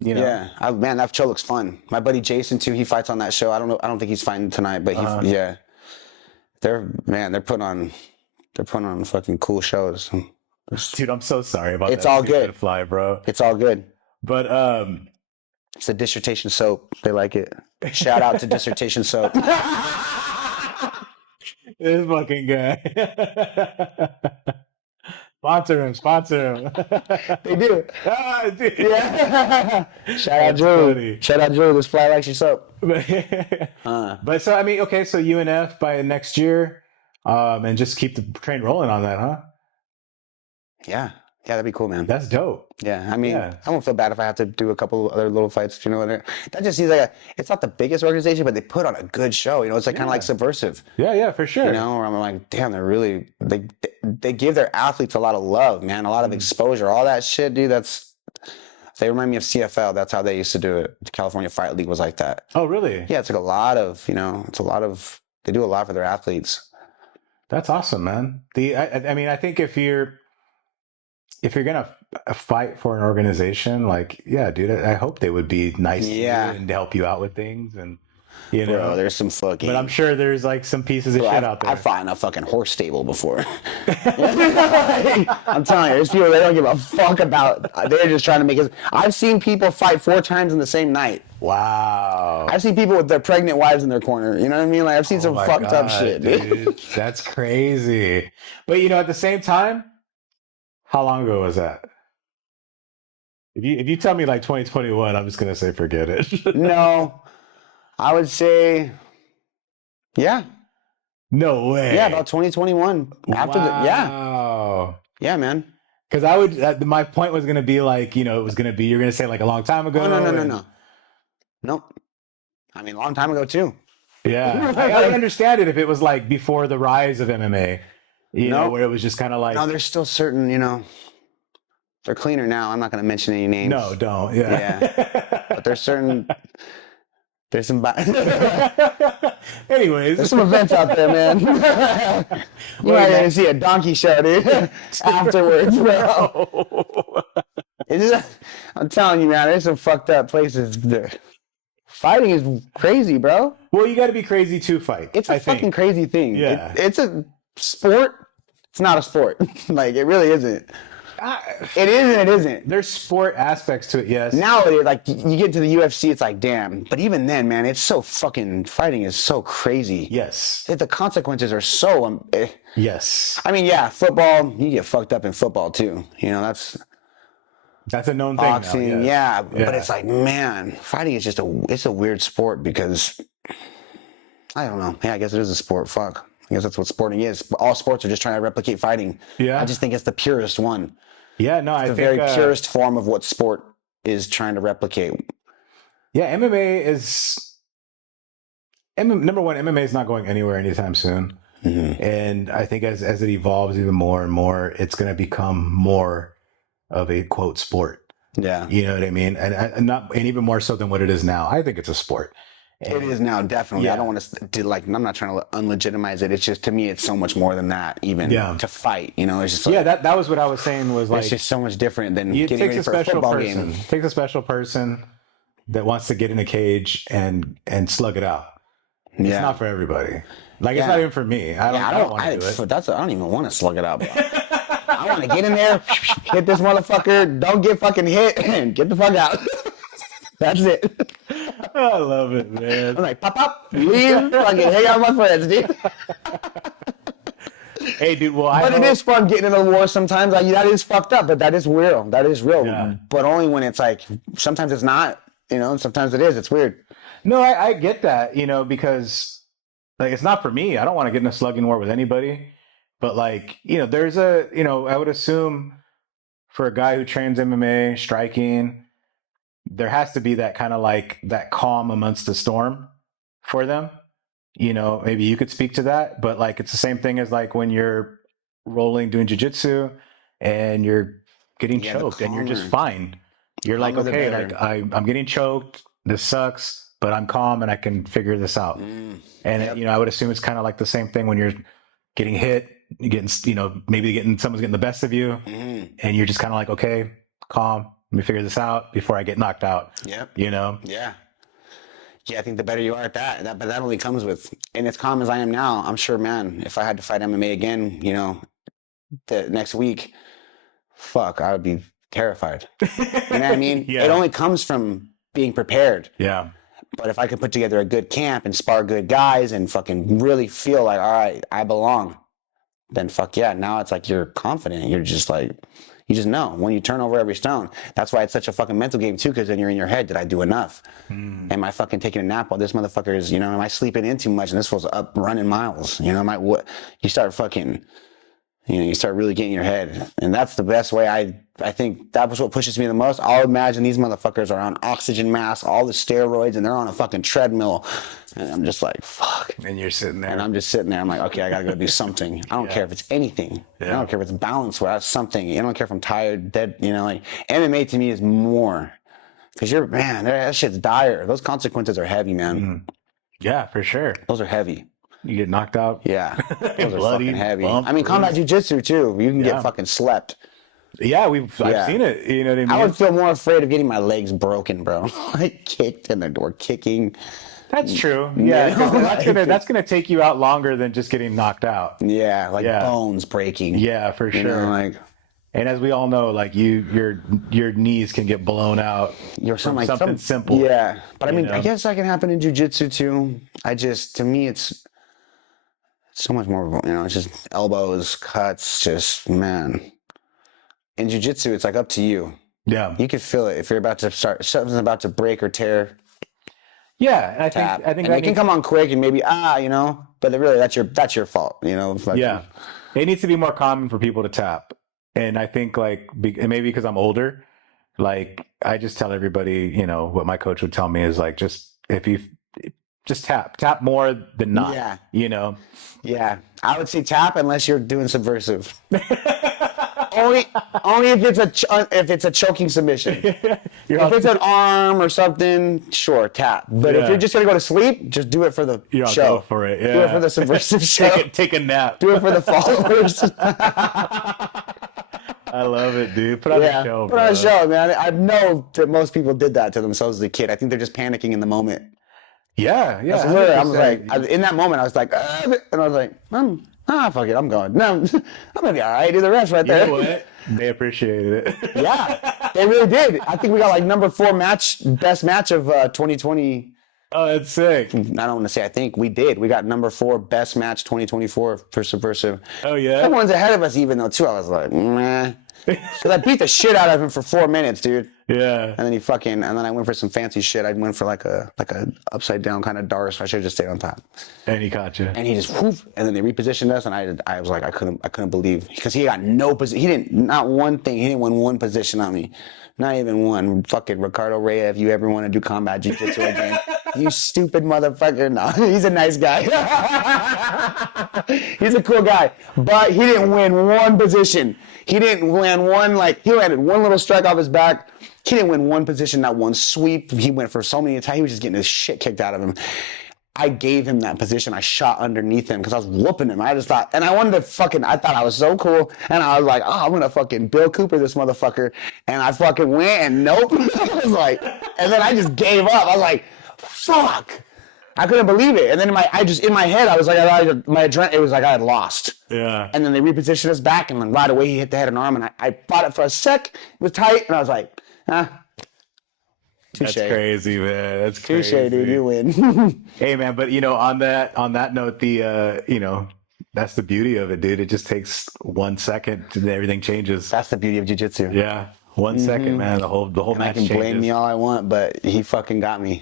You know? Yeah. Man, that show looks fun. My buddy Jason too, he fights on that show. I don't think he's fighting tonight, but they're putting on fucking cool shows. Dude, I'm so sorry about it's that. All good. Fly, bro. It's all good. But it's a dissertation soap. They like it. Shout out to dissertation soap. This fucking guy. Sponsor him. They do. Dude. Yeah. Shout out Drew. Shout out Drew. This fly likes your soap. But so I mean, okay, so UNF by next year, and just keep the train rolling on that, huh? Yeah, that'd be cool, man. That's dope. Yeah, I mean, I won't feel bad if I have to do a couple other little fights. You know, that just seems like it's not the biggest organization, but they put on a good show. You know, it's like kind of like Subversiv. Yeah, for sure. You know, where I'm like, damn, they give their athletes a lot of love, man, a lot of exposure, all that shit, dude. They remind me of CFL. That's how they used to do it. The California Fight League was like that. Oh, really? Yeah, it's like a lot of, they do a lot for their athletes. That's awesome, man. I mean, I think if you're gonna fight for an organization, like, yeah, dude, I hope they would be nice to you and help you out with things, and you know, bro, there's some fucking. But I'm sure there's like some pieces of shit out there. I've fought in a fucking horse stable before. I'm telling you, there's people they don't give a fuck about. They're just trying to make it. I've seen people fight 4 times in the same night. Wow. I've seen people with their pregnant wives in their corner. You know what I mean? Like I've seen some fucked up shit, dude. That's crazy. But you know, at the same time, how long ago was that? If you tell me like 2021, I'm just gonna say forget it. No, I would say, yeah. No way. Yeah, about 2021. After yeah, man. Because I would. My point was gonna be like, you know, it was gonna be you're gonna say like a long time ago. No. Nope. I mean, a long time ago too. Yeah, I understand it if it was like before the rise of MMA. You know, where it was just kind of like... No, there's still certain, you know... They're cleaner now. I'm not going to mention any names. No, don't. Yeah. But there's some... Anyways. There's some events out there, man. You might even see a donkey show, dude. Afterwards, bro. I'm telling you, man, there's some fucked up places there. Fighting is crazy, bro. Well, you got to be crazy to fight. It's a fucking crazy thing. Yeah. It's a sport. It's not a sport. Like, it really isn't. It is and it isn't. There's sport aspects to it, yes. Nowadays, like, you get to the UFC, it's like, damn. But even then, man, it's so fucking... Fighting is so crazy. Yes. The consequences are so... Yes. I mean, yeah, football, you get fucked up in football, too. You know, that's a known thing boxing, now, yeah. But it's like, man, fighting is just it's a weird sport because... I don't know. Yeah, I guess it is a sport. Fuck. I guess that's what sporting is. All sports are just trying to replicate fighting. Yeah. I just think it's the purest one. Yeah, no, I think... the very purest form of what sport is trying to replicate. Yeah, MMA is... Number one, MMA is not going anywhere anytime soon. Mm-hmm. And I think as it evolves even more and more, it's going to become more of a, quote, sport. Yeah. You know what I mean? And even more so than what it is now. I think it's a sport. It is now, definitely. Yeah. I don't want to like, I'm not trying to unlegitimize it. It's just, to me, it's so much more than that, even to fight, you know? It's just like, that was what I was saying was like... It's just so much different than getting ready for a football game. Take a special person that wants to get in a cage and slug it out. It's not for everybody. Like, it's not even for me. I don't want to do it. I don't even want to slug it out, bro. I want to get in there, hit this motherfucker, don't get fucking hit, and get the fuck out. That's it. I love it, man. I'm like, pop, leave, fucking hang out with my friends, dude. Hey, dude. Well, but it is fun getting in a war sometimes. Like, that is fucked up, but that is real. That is real. Yeah. But only when it's like, sometimes it's not, and sometimes it is. It's weird. No, I get that, because like, it's not for me. I don't want to get in a slugging war with anybody. But like, there's I would assume for a guy who trains MMA, striking, there has to be that kind of like that calm amongst the storm for them. Maybe you could speak to that, but like, it's the same thing as like when you're rolling, doing jiu-jitsu and you're getting choked and you're just fine. You're like, okay, like I'm getting choked. This sucks, but I'm calm and I can figure this out. And, I would assume it's kind of like the same thing when you're getting hit, you're getting, maybe someone's getting the best of you and you're just kind of like, okay, calm. Let me figure this out before I get knocked out. Yep. Yeah. Yeah, I think the better you are at that, but that only comes with, and as calm as I am now, I'm sure, man, if I had to fight MMA again, the next week, fuck, I would be terrified. You know what I mean? Yeah. It only comes from being prepared. Yeah. But if I could put together a good camp and spar good guys and fucking really feel like, all right, I belong, then fuck yeah. Now it's like you're confident. You're just like, you just know when you turn over every stone. That's why it's such a fucking mental game too, because then you're in your head, did I do enough? Am I fucking taking a nap while this motherfucker is, am I sleeping in too much and this fool's up running miles? You start fucking, you start really getting in your head. And that's the best way. I think that was what pushes me the most. I'll imagine these motherfuckers are on oxygen masks, all the steroids, and they're on a fucking treadmill. And I'm just like, fuck. And you're sitting there. And I'm just sitting there. I'm like, okay, I got to go do something. I don't care if it's anything. I don't care if it's balance or something. I don't care if I'm tired, dead, like MMA to me is more. Because that shit's dire. Those consequences are heavy, man. Yeah, for sure. Those are heavy. You get knocked out. Yeah. Those are bloody, fucking heavy. bump, I mean, combat jiu-jitsu too. You can get fucking slept. Yeah, I've seen it. You know what I mean? I would feel more afraid of getting my legs broken, bro. Like kicked and the door kicking. That's true. Yeah, that's gonna take you out longer than just getting knocked out. Yeah, bones breaking. Yeah, for sure. And as we all know, like your knees can get blown out. Something simple. Yeah, but I mean, I guess that can happen in jiu-jitsu too. To me, it's so much more. It's just elbows, cuts. Just man. In jiu-jitsu, it's like up to you. Yeah, you can feel it if you're about to start. Something's about to break or tear. Yeah, I think and they can come on quick and maybe but really that's your fault. Yeah, it needs to be more common for people to tap. And I think maybe because I'm older, like I just tell everybody, what my coach would tell me is like, if you just tap more than not. Yeah. Yeah. I would say tap unless you're doing subversive. only if it's a choking submission. If it's an arm or something, sure, tap. But if you're just gonna go to sleep, just do it for the show. Go for it. Yeah. Do it for the subversive show. Take a nap. Do it for the followers. I love it, dude. Put on a show, Put on a show, man. I know that most people did that to themselves as a kid. I think they're just panicking in the moment. Yeah. I was like, in that moment, I was like, and I was like, fuck it, I'm going. No, I'm gonna be all right. Do the rest right there. You know what? They appreciated it. Yeah, they really did. I think we got like number 4 best match of 2020. Oh, that's sick. I don't want to say I think we did. We got number 4 best match 2024 for Subversive. Oh yeah. Everyone's ahead of us even though too. I was like, meh. Because I beat the shit out of him for 4 minutes, dude. Yeah. And then I went for some fancy shit. I went for like a upside down kind of dart. So I should have just stayed on top. And he caught you. And he just whoop. And then they repositioned us, and I was like, I couldn't believe, because he got no position. He didn't win one position on me. Not even one. Fucking Ricardo Reyes, if you ever want to do combat jiu-jitsu again. You stupid motherfucker. No, he's a nice guy. He's a cool guy. But he didn't win one position. He didn't win one, he landed one little strike off his back. He didn't win one position, not one sweep. He went for so many attacks. He was just getting his shit kicked out of him. I gave him that position. I shot underneath him because I was whooping him. I just thought, and I wanted to I thought I was so cool. And I was like, I'm going to fucking Bill Cooper this motherfucker. And I fucking went and nope. I was like, and then I just gave up. I was like, fuck. I couldn't believe it. And then in my head, I was like, it was like I had lost. Yeah. And then they repositioned us back, and then right away he hit the head and arm, and I fought it for a sec. It was tight, and I was like, touche. That's crazy, man. That's crazy. Touche, dude. You win. Hey, man. But on that note, the That's the beauty of it, dude. It just takes 1 second and everything changes. That's the beauty of jiu-jitsu. Yeah. 1 second, man. The whole And match I can blame me all I want, but he fucking got me.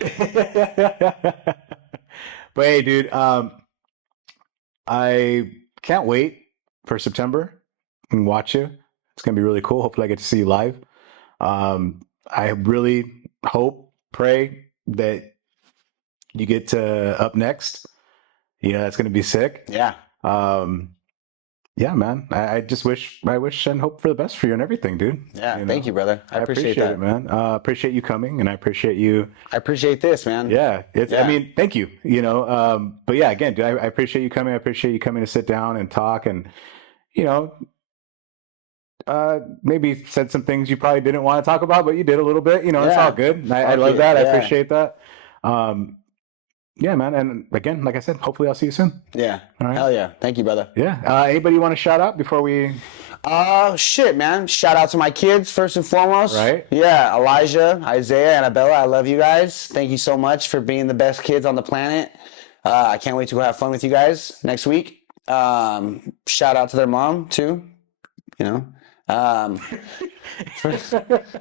But hey, dude, I can't wait for September and watch you. It's gonna be really cool. Hopefully I get to see you live. I really hope, pray that you get to up next. That's gonna be sick. Yeah. Yeah, man. I wish and hope for the best for you and everything, dude. Yeah. Thank you, brother. I appreciate that, it, man. Appreciate you coming, and I appreciate you. I appreciate this, man. Yeah. I mean, thank you. But yeah, again, dude, I appreciate you coming. I appreciate you coming to sit down and talk, and maybe said some things you probably didn't want to talk about, but you did a little bit. It's all good. I love that. I appreciate that. Yeah, man. And again, like I said, hopefully I'll see you soon. Yeah. All right. Hell yeah. Thank you, brother. Yeah. Anybody you want to shout out before we? Shit, man. Shout out to my kids first and foremost. Right. Yeah. Elijah, Isaiah, Annabella. I love you guys. Thank you so much for being the best kids on the planet. I can't wait to go have fun with you guys next week. Shout out to their mom too.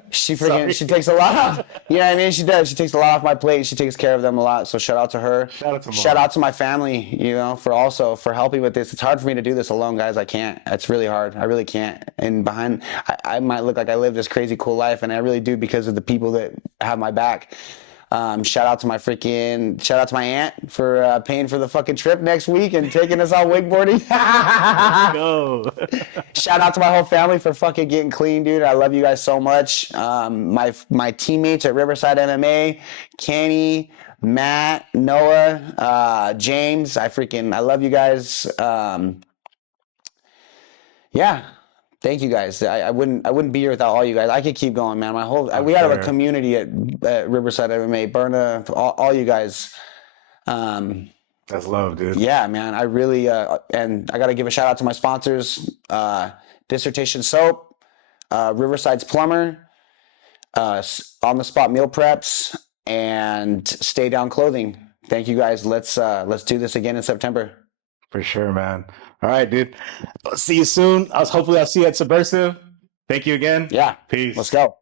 She takes a lot. You know what I mean? She does. She takes a lot off my plate. She takes care of them a lot. So shout out to her. Shout out to my family, for helping with this. It's hard for me to do this alone, guys. I can't. It's really hard. I really can't. And I might look like I live this crazy cool life, and I really do because of the people that have my back. Shout out to my aunt for paying for the fucking trip next week and taking us all wakeboarding. Go. Shout out to my whole family for fucking getting clean, dude. I love you guys so much. My teammates at Riverside MMA, Kenny, Matt, Noah, James. I love you guys. Yeah. Thank you guys. I wouldn't be here without all you guys. I could keep going, man. We have a community at Riverside MMA. Berna, all you guys. That's love, dude. Yeah, man. I really and I got to give a shout out to my sponsors: Dissertation Soap, Riverside's Plumber, On the Spot Meal Preps, and Stay Down Clothing. Thank you guys. Let's do this again in September. For sure, man. All right, dude. I'll see you soon. Hopefully I'll see you at Subversiv. Thank you again. Yeah. Peace. Let's go.